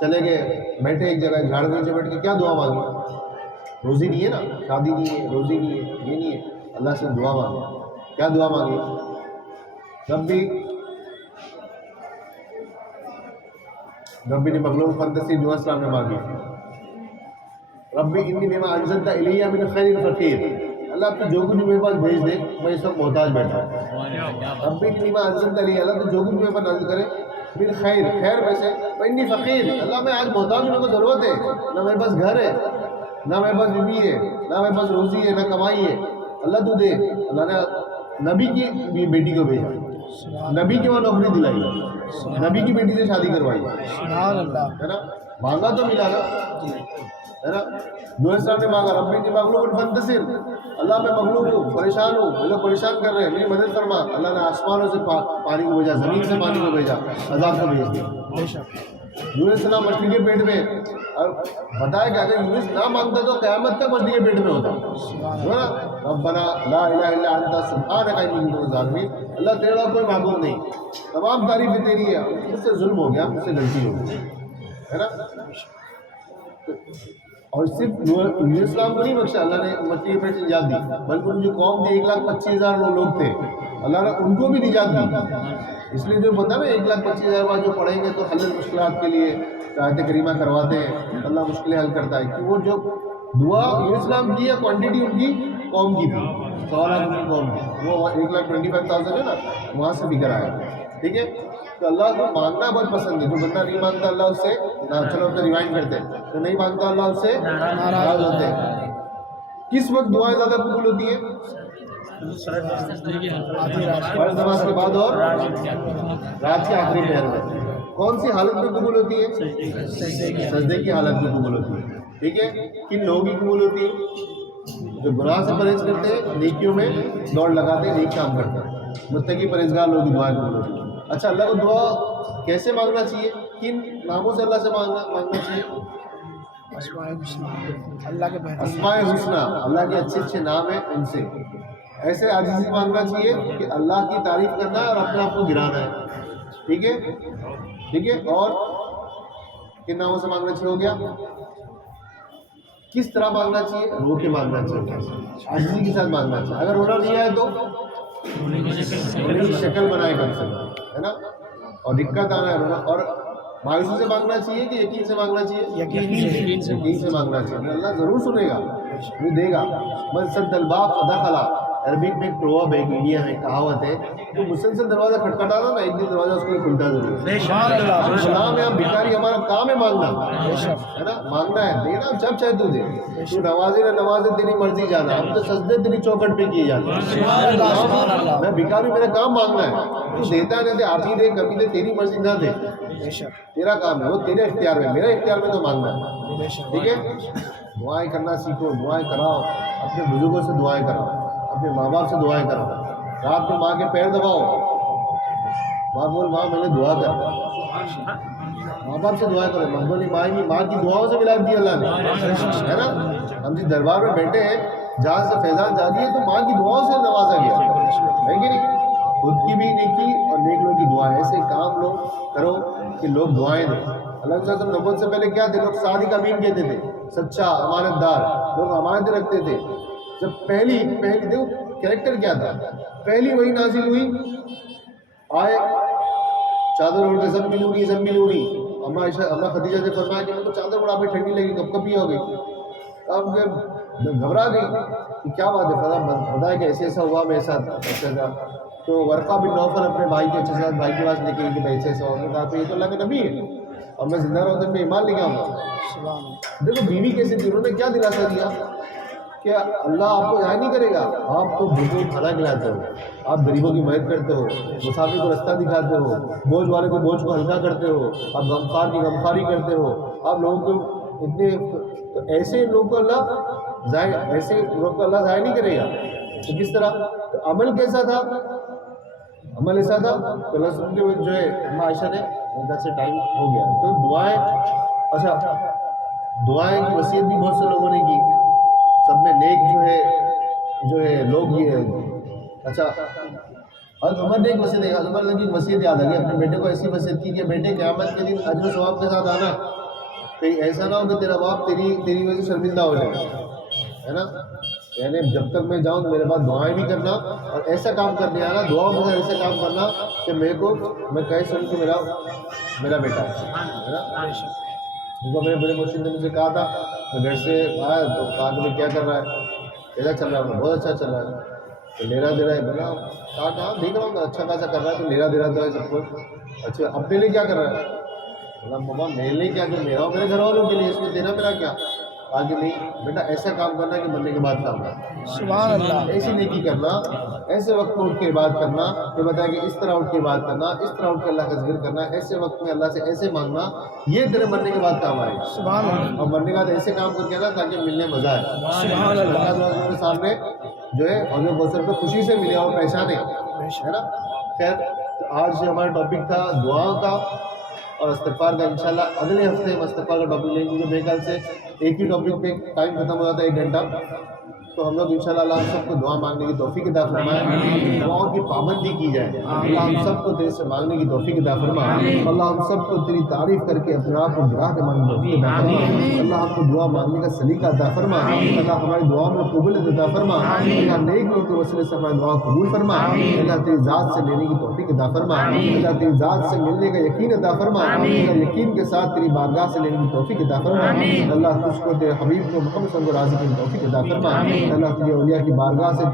چلے گئے بیٹھے ایک جگہ جھاڑ کے نیچے بیٹھ کے کیا دعا مانگی؟ روزی نہیں ہے نا, شادی نہیں ہے, روزی نہیں ہے, یہ نہیں ہے, اللہ سے دعا مانگی. کیا دعا مانگی؟ ربی نے مغلوب فانتسی دعا اسلام نے مانگی, ربی انی لما انزلت الی من خیر فقیر, اللہ تو جو کچھ میرے پاس بھیج دے میں اس وقت محتاج بیٹھا ہوں. ربی انی لما انزلت الی, اللہ تو جو کچھ میرے پاس نازل کرے من خیر, خیر میں سے, انی فقیر, اللہ میں آج محتاج ہوں, میرے کو ضرورت ہے, نہ میرے پاس گھر ہے, نہ میرے پاس بیوی ہے, نہ میرے پاس روزی ہے, نہ کمائی ہے, اللہ تو دے. اللہ نے نبی کی بیٹی کو بھیجا, نبی کی وہاں نوکری دلائی, نبی کی بیٹی سے شادی کروائی, سبحان اللہ. ہے نا, مانگا تو ملا نا, ہے نا. نوح صاحب نے مانگا ربی انی مغلوب فانتصر, اللہ میں مغلوب ہوں, پریشان ہوں, مجھے پریشان کر رہے ہیں, میری مدد فرما. اللہ نے آسمانوں سے پانی کو بھیجا, زمین سے پانی کو بھیجا, عذاب کو بھیج دیا. بے شک. یونس السلام مچھلی کے پیٹ میں, اور بتایا کہ اگر یونس نہ مانگتا تو قیامت تک مچھلی کے پیٹ میں ہوتا, ہے نا. ربنا لا الہ الا انت سبحانک انی کنت من الظالمین, اللہ تیرا کوئی معبود نہیں, تمام تعریفیں تیری ہے, مجھ سے ظلم ہو گیا, مجھ سے غلطی ہو گئی, ہے نا. اور صرف یونس اسلام کو نہیں بخشا اللہ نے مچھلی کے پیٹ سے نجات دی, بلکہ ان کی قوم تھی 1,25,000 لوگ تھے, اللہ نے ان کو بھی نجات دی. اس لیے جو بتا نا 1,25,000 بعد جو پڑھیں گے تو حل مشکلات کے لیے آیت کریمہ کرواتے ہیں, اللہ مشکلیں حل کرتا ہے. کہ وہ جو دعا یونس اسلام کی ہے کوانٹٹی ان کی قوم کی تھی, 100,000 ان کی قوم کی, وہ 1,25,000 ہے نا, وہاں سے بگڑ آیا. ٹھیک ہے, تو اللہ کو مانگنا بہت پسند ہے. جو بندہ نہیں مانگتا اللہ اس سے, چلو ہم تو ریوائنڈ کرتے ہیں, جو نہیں مانگتا اللہ اس سے ناراض ہوتے ہیں. کس وقت دعائیں زیادہ قبول ہوتی ہیں؟ فرض نماز کے بعد اور رات کے آخری پہر میں. کون سی حالت میں قبول ہوتی ہے؟ سجدے کی حالت میں قبول ہوتی ہے. ٹھیک ہے, کن لوگوں کی قبول ہوتی ہے؟ جو گناہ سے پرہیز کرتے ہیں, نیکیوں میں دوڑ لگاتے ہیں, نیک کام کرتے ہیں, متقی پرہیزگار لوگوں کی دعائیں قبول ہوتی ہیں. اچھا, اللہ کو دعا کیسے مانگنا چاہیے؟ کن ناموں سے اللہ سے مانگنا چاہیے؟ اسماء الحسنى, اللہ کے بہترین اسماء حسنہ, اللہ کے اچھے اچھے نام ہیں, ان سے ایسے عاجزی مانگنا چاہیے کہ اللہ کی تعریف کرنا ہے اور اپنے آپ کو گرانا ہے. ٹھیک ہے, ٹھیک ہے. اور کن ناموں سے مانگنا چاہیے؟ ہو گیا. کس طرح مانگنا چاہیے؟ رو کے مانگنا چاہیے, عاجزی کے ساتھ مانگنا چاہیے. اگر رونا نہیں آئے تو رونے کی شکل بنائے کم سے کم, ہے نا. اور دقت آنا ہے رونا. اور مایوسی سے مانگنا چاہیے کہ یقین سے مانگنا چاہیے؟ یقین سے مانگنا چاہیے. اللہ ضرور سنے گا, وہ دے گا. من سد الباب فدخل, عربک میں ایک پروورب ہے, میڈیا میں کہاوت ہے, تو مسلسل دروازہ کھٹکھٹاتا نا, ایک دن دروازہ اس کو کھلتا ضرور. ہم غلام ہیں, ہم بھکاری, ہمارا کام ہے مانگنا, ہے نا. مانگنا ہے, دینا جب چاہے تو دے. تو نوازے نہ نوازے تیری مرضی جانا, ہم تو سجدے تیری چوکھٹ پہ کیے جاتے ہیں. میں بھکاری, میرا کام مانگنا ہے, تو دیتا نہیں دے, آپ ہی دے, کبھی دے, تیری مرضی نہ دے, تیرا کام ہے, وہ تیرے اختیار میں, میرے اختیار میں تو مانگنا ہے. ٹھیک ہے. دعائیں کرنا سیکھو, دعائیں کراؤ, اپنے بزرگوں سے دعائیں کراؤ, اپنے ماں باپ سے دعائیں کراؤ. رات میں ماں کے پیر دباؤ, ماں بول ماں میں نے دعا کر, ماں باپ سے دعائیں کرو. ماں ماں کی دعاؤں سے ملا دی اللہ نے, ہے نا. ہم جس دربار میں بیٹھے ہیں جہاں سے فیضان جاری ہے, تو ماں کی دعاؤں سے نوازا گیا ہے کہ نہیں. خود کی بھی نیکی اور نیک لوگوں کی دعائیں, ایسے کام لوگ کرو کہ لوگ دعائیں دیں. اللہ کے ساتھ نبوت سے پہلے کیا تھے لوگ؟ صادق امین کہتے تھے, سچا امانت دار. لوگ امانتیں رکھتے تھے. جب پہلی دیکھو کریکٹر کیا تھا, پہلی وہی نازل ہوئی, آئے چادر اوڑھ کے سب ملونی. اما خدیجہ سے فرمایا کہ میں تو چادر اڑا پہ ٹھنڈی لگی, کب کب ہی ہو گئی. اب گھبرا گئی کہ کیا بات ہے, خدا کہ ایسے ایسا ہوا میرے ساتھ, ایسا تھا. تو ورقہ بن نوفل اپنے بھائی کے اچھے ساتھ بھائی کے پاس لے کے کہ ایسے ایسا ہوا. کہا تو یہ تو اللہ کے نبی ہے, اور میں زندہ رہوں تو میں ایمان لے کے آؤں گا. دیکھو بیوی کیسے تھی, انہوں نے کیا دلاسا دیا کہ اللہ آپ کو ضائع نہیں کرے گا. آپ تو بھوکوں کو کھانا کھلاتے ہو, آپ غریبوں کی مدد کرتے ہو, مسافر کو رستہ دکھاتے ہو, بوجھ والے کو بوجھ کو ہلکا کرتے ہو, آپ غمخوار کی غمخواری کرتے ہو, آپ لوگوں کو اتنے, تو ایسے لوگوں کو اللہ ضائع نہیں کرے گا. تو کس طرح؟ تو عمل کیسا تھا؟ عمل ایسا تھا تو اللہ سن کے جو ہے عائشہ نے ان سے ٹائم ہو گیا. تو دعائیں, اچھا دعائیں کی وصیت بھی بہت سے لوگوں نے کی, سب میں نیک جو ہے لوگ یہ ہے. اچھا حضرت عمر نے ایک وصیت ہے، حضرت عمر نے ایک وصیت یاد آ گئی، اپنے بیٹے کو ایسی وصیت کی کہ بیٹے قیامت کے دن اجر و ثواب کے ساتھ آنا، کہیں ایسا نہ ہو کہ تیرا باپ تیری وجہ سے شرمندہ ہو جائے، ہے نا. یعنی جب تک میں جاؤں تو میرے بعد دعائیں بھی کرنا، اور ایسا کام کرنے آنا دعاؤں میں ایسا کام کرنا کہ میں کہہ سکوں کہ میرا بیٹا ہے نا. ان کو میرے بڑے مرشد نے مجھے کہا تھا، میں گھر سے آیا تو کہا کہ کیا کر رہا ہے، ایسا چل رہا ہے، بہت اچھا چل رہا ہے، تو لیرا دے رہا ہے. بنا کہا کہ ہاں دیکھ رہا ہوں اچھا خاصا کر رہا ہے، تو لیرا دے رہا تو ہے سب کچھ. اچھا اپنے لیے کیا کر رہا ہے؟ بولا ماما میرے لیے کیا، کہ میرا اور میرے گھر والوں کے لیے، اس میں تیرا میرا کیا. کہا کہ نہیں بیٹا ایسا کام کرنا کہ مرنے کے بعد کام کرنا، سبحان اللہ. ایسی نیکی کرنا، ایسے وقت میں اٹھ کے بات کرنا کہ بتایا کہ اس طرح اٹھ کے بات کرنا، اس طرح اٹھ کے اللہ کا ذکر کرنا، ایسے وقت میں اللہ سے ایسے مانگنا، یہ تیرے مرنے کے بعد کام آئے گا. سبحان اللہ. اور مرنے کے بعد ایسے کام کر کے نا تاکہ ملنے مزہ آئے. سبحان اللہ. اللہ کے سامنے جو ہے اور جو بسر پہ خوشی سے ملے اور پہچانے، ہے نا. خیر تو آج سے ہمارا ٹاپک تھا دعا کا اور استغفار کا. انشاءاللہ اگلے ہفتے ہم استغفار کا ٹاپک لیں گے، کیونکہ میرے خیال سے ایک ہی ٹاپک پہ ٹائم ختم ہو جاتا ہے 1 گھنٹہ. تو ہم لوگ انشاءاللہ اللہ ہم سب کو دعا مانگنے کی توفیق عطا فرمائے، دعاؤں کی پابندی کی جائے. اللہ ہم سب کو تیرے سے مانگنے کی توفیق عطا فرما. اللہ ہم سب کو تیری تعریف کر کے اپنے آپ کو گراہ کے مانگنے کی توفیق عطا فرما. اللہ ہم کو دعا مانگنے کا سلیقہ عطا فرما. اللہ ہماری دعاؤں میں قبولیت عطا فرما. اللہ نیک لوگوں کے وسیلے سے ہماری دعا قبول فرما. اللہ تیری ذات سے لینے کی توفیق عطا فرما. اللہ تیری ذات سے ملنے کا یقین عطا فرما. اللہ یقین کے ساتھ تیری بارگاہ سے لینے کی توفیق عطا فرما. اللہ تجھ کو تیرے حبیب کو محمد صلی اللہ علیہ وسلم کی توفیق عطا فرما. اللہ تیرے اولیاء کی بارگاہ سے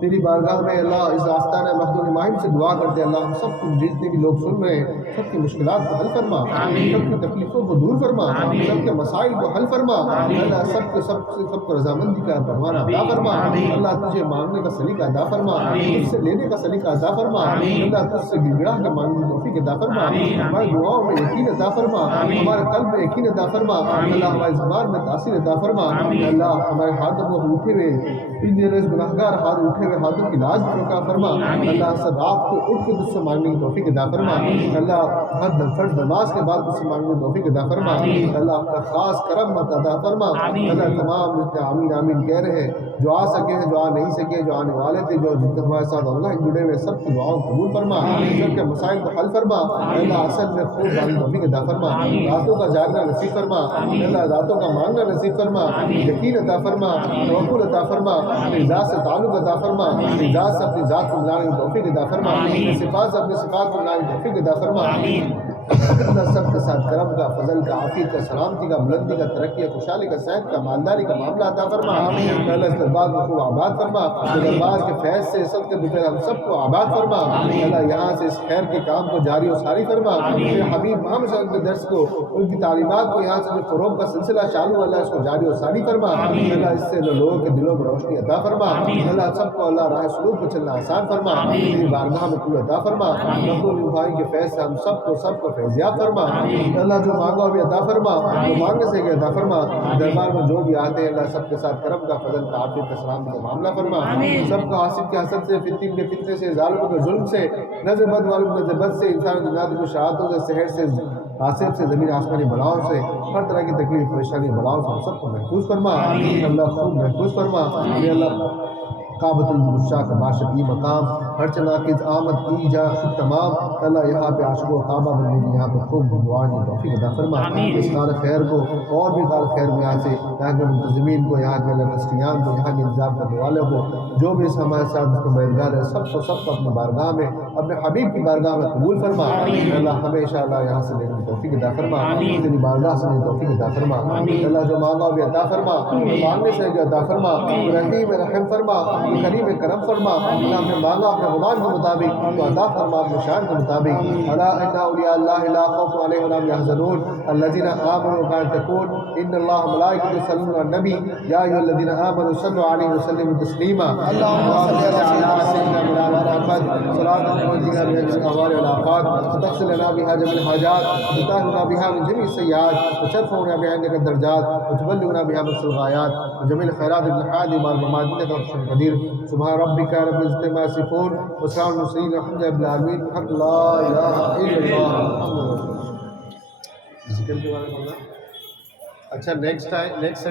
تیری بارگاہ میں اللہ اس آستانہ مخدوم ماہم سے دعا کرتے ہیں. اللہ ہم سب کو جتنے بھی لوگ سن رہے ہیں سب کی مشکلات کو حل فرما، سب کی تکلیفوں کو دور فرما، سب کے مسائل کو حل فرما. اللہ سب کو رضامندی کا پروانہ عطا فرما. اللہ تجھے مانگنے کا سلیقہ عطا فرما، تجھ سے لینے کا سلیقہ عطا فرما. اللہ تجھ سے گڑگڑا کر مانگنے کی توفیق عطا فرما. ہماری دعاؤں میں یقین عطا فرما، ہمارے قلب میں یقین عطا فرما. اللہ ہماری زبان میں تاثیر عطا فرما. اللہ ہمارے ہاتھوں کو اٹھے ہوئے گناہگار اٹھے ہوئے ہاتھوں کی لاز روکا فرما. اللہ سب رات کو اٹھ کے تجھ سے مانگنے کی توفیق عطا فرما. اللہ ہر فرض نماز کے بعد تجھ سے مانگنے کی توفیق عطا فرما. اللہ اپنا خاص کرم مت عطا فرما. اللہ تمام آمین آمین کہہ رہے ہیں، جو آ سکے ہیں، جو آ نہیں سکے، جو آنے والے تھے، جو ہمارے ساتھ آن لائن جڑے ہوئے سب کی دعاؤں قبول فرما. سب کے مسائل کو حل فرما. اللہ اصل میں خوب جانے کی توفیق عطا فرما. راتوں کا جاگنا نصیب فرما. اللہ راتوں کا مانگنا نصیب فرما. یقین عطا فرما، توکل عطا فرما. اپنی ذات سے تعلق عطا فرما. اپنی ذات سے اپنی ذات کو ملانے کی توفیق عطا فرما. اپنی صفات سے اپنی صفات کو ملانے کی توفیق عطا فرما. اللہ سب کے ساتھ کرم کا، فضل کا، عافیت کا، سلامتی کا، بلندی کا، ترقی، خوشحالی کا، صحت کا، مالداری کا معاملہ عطا فرما. اللہ اس دربار کو خوب آباد فرما. دربار کے فیض سے سب کے دوپہر ہم سب کو آباد فرما. اللہ یہاں سے اس خیر کے کام کو جاری و ساری فرما. حبیب محمد صلی اللہ علیہ وسلم کے درس کو، ان کی تعلیمات کو یہاں سے جو فروغ کا سلسلہ چالو، اللہ اس کو جاری و ساری فرما. اللہ اس سے لوگوں کے دلوں میں روشنی عطا فرما. اللہ سب کو اللہ راہ سلوک پہ چلنا آسان فرما. تیری بارگاہ میں قبول عطا فرما. مقبول بھائی کے فیض سے ہم سب کو فیضیاب فرما. اللہ جو مانگا بھی عطا فرما، جو مانگنے سے عطا فرما. دربار میں جو بھی آتے ہیں اللہ سب کے ساتھ کرم کا، فضل کا، عافیت کا، سلام کا معاملہ فرما. سب کا حاسد کے حسد سے، فتن کے فتنے سے، ظالموں کے ظلم سے، نظر بد والوں کے نظر بد سے، انسان جنات کو شہادتوں سے، سحر سے، آصف سے، زمین آسمانی بلاؤں سے، ہر طرح کی تکلیف پریشانی بلاؤں سے ہم سب کو محفوظ فرما. اللہ خوب محفوظ فرما. اللہ کعبۃ البشا کا باشد یہ مقام، ہر چناکز آمد کی جا خود تمام. اللہ یہاں پہ عاشقوں کعبہ بننے کی یہاں پہ خوب دعائیں کی توفیق عطا فرما. اس کال خیر کو اور بھی کال خیر میں یہاں سے یہاں کے منتظمین کو، یہاں کے ٹرسٹیان کو، یہاں کے انتظام کرنے والوں کو، جو بھی اس ہمارے ساتھ اس کو مددگار ہے، سب کو اپنے بارگاہ میں، اپنے حبیب کی بارگاہ میں قبول فرما. اللہ ہمیشہ اللہ یہاں سے لینے کی توفیق عطا فرما. تیری بارگاہ سے لینے کی توفیق عطا فرما. اللہ جو مانگا بھی عطا فرما، مانگنے سے بھی عطا فرما. رحیم رحم فرما، کریم کرم فرما. اللہ ہم نے مانگا اپنے غلام کے مطابق تو عطا فرما اپنے شان کے مطابق. الا ان اولیاء اللہ لا خوف علیہم ولا هم يحزنون الذين آمنوا وكانوا يتقون ان اللہ وملائکته يصلون علی النبی یا ایھا الذین آمنوا صلوا علیہ وسلموا تسلیما. اللهم صل علی سیدنا محمد صلاۃ تنجینا بها من الاهوال والآفات وتغفر لنا بها جميع الحاجات وتطهرنا بها من جميع السيئات وترفعنا بها عندك الدرجات وتبلغنا بها من الغايات وجميع الخيرات بالحال والممات انك انت القدير. سبحان ربك رب العزة عما يصفون وسلام على المرسلين والحمد لله رب العالمين. حق لا الہ الا اللہ. ذکر کے بارے میں اچھا نیکسٹ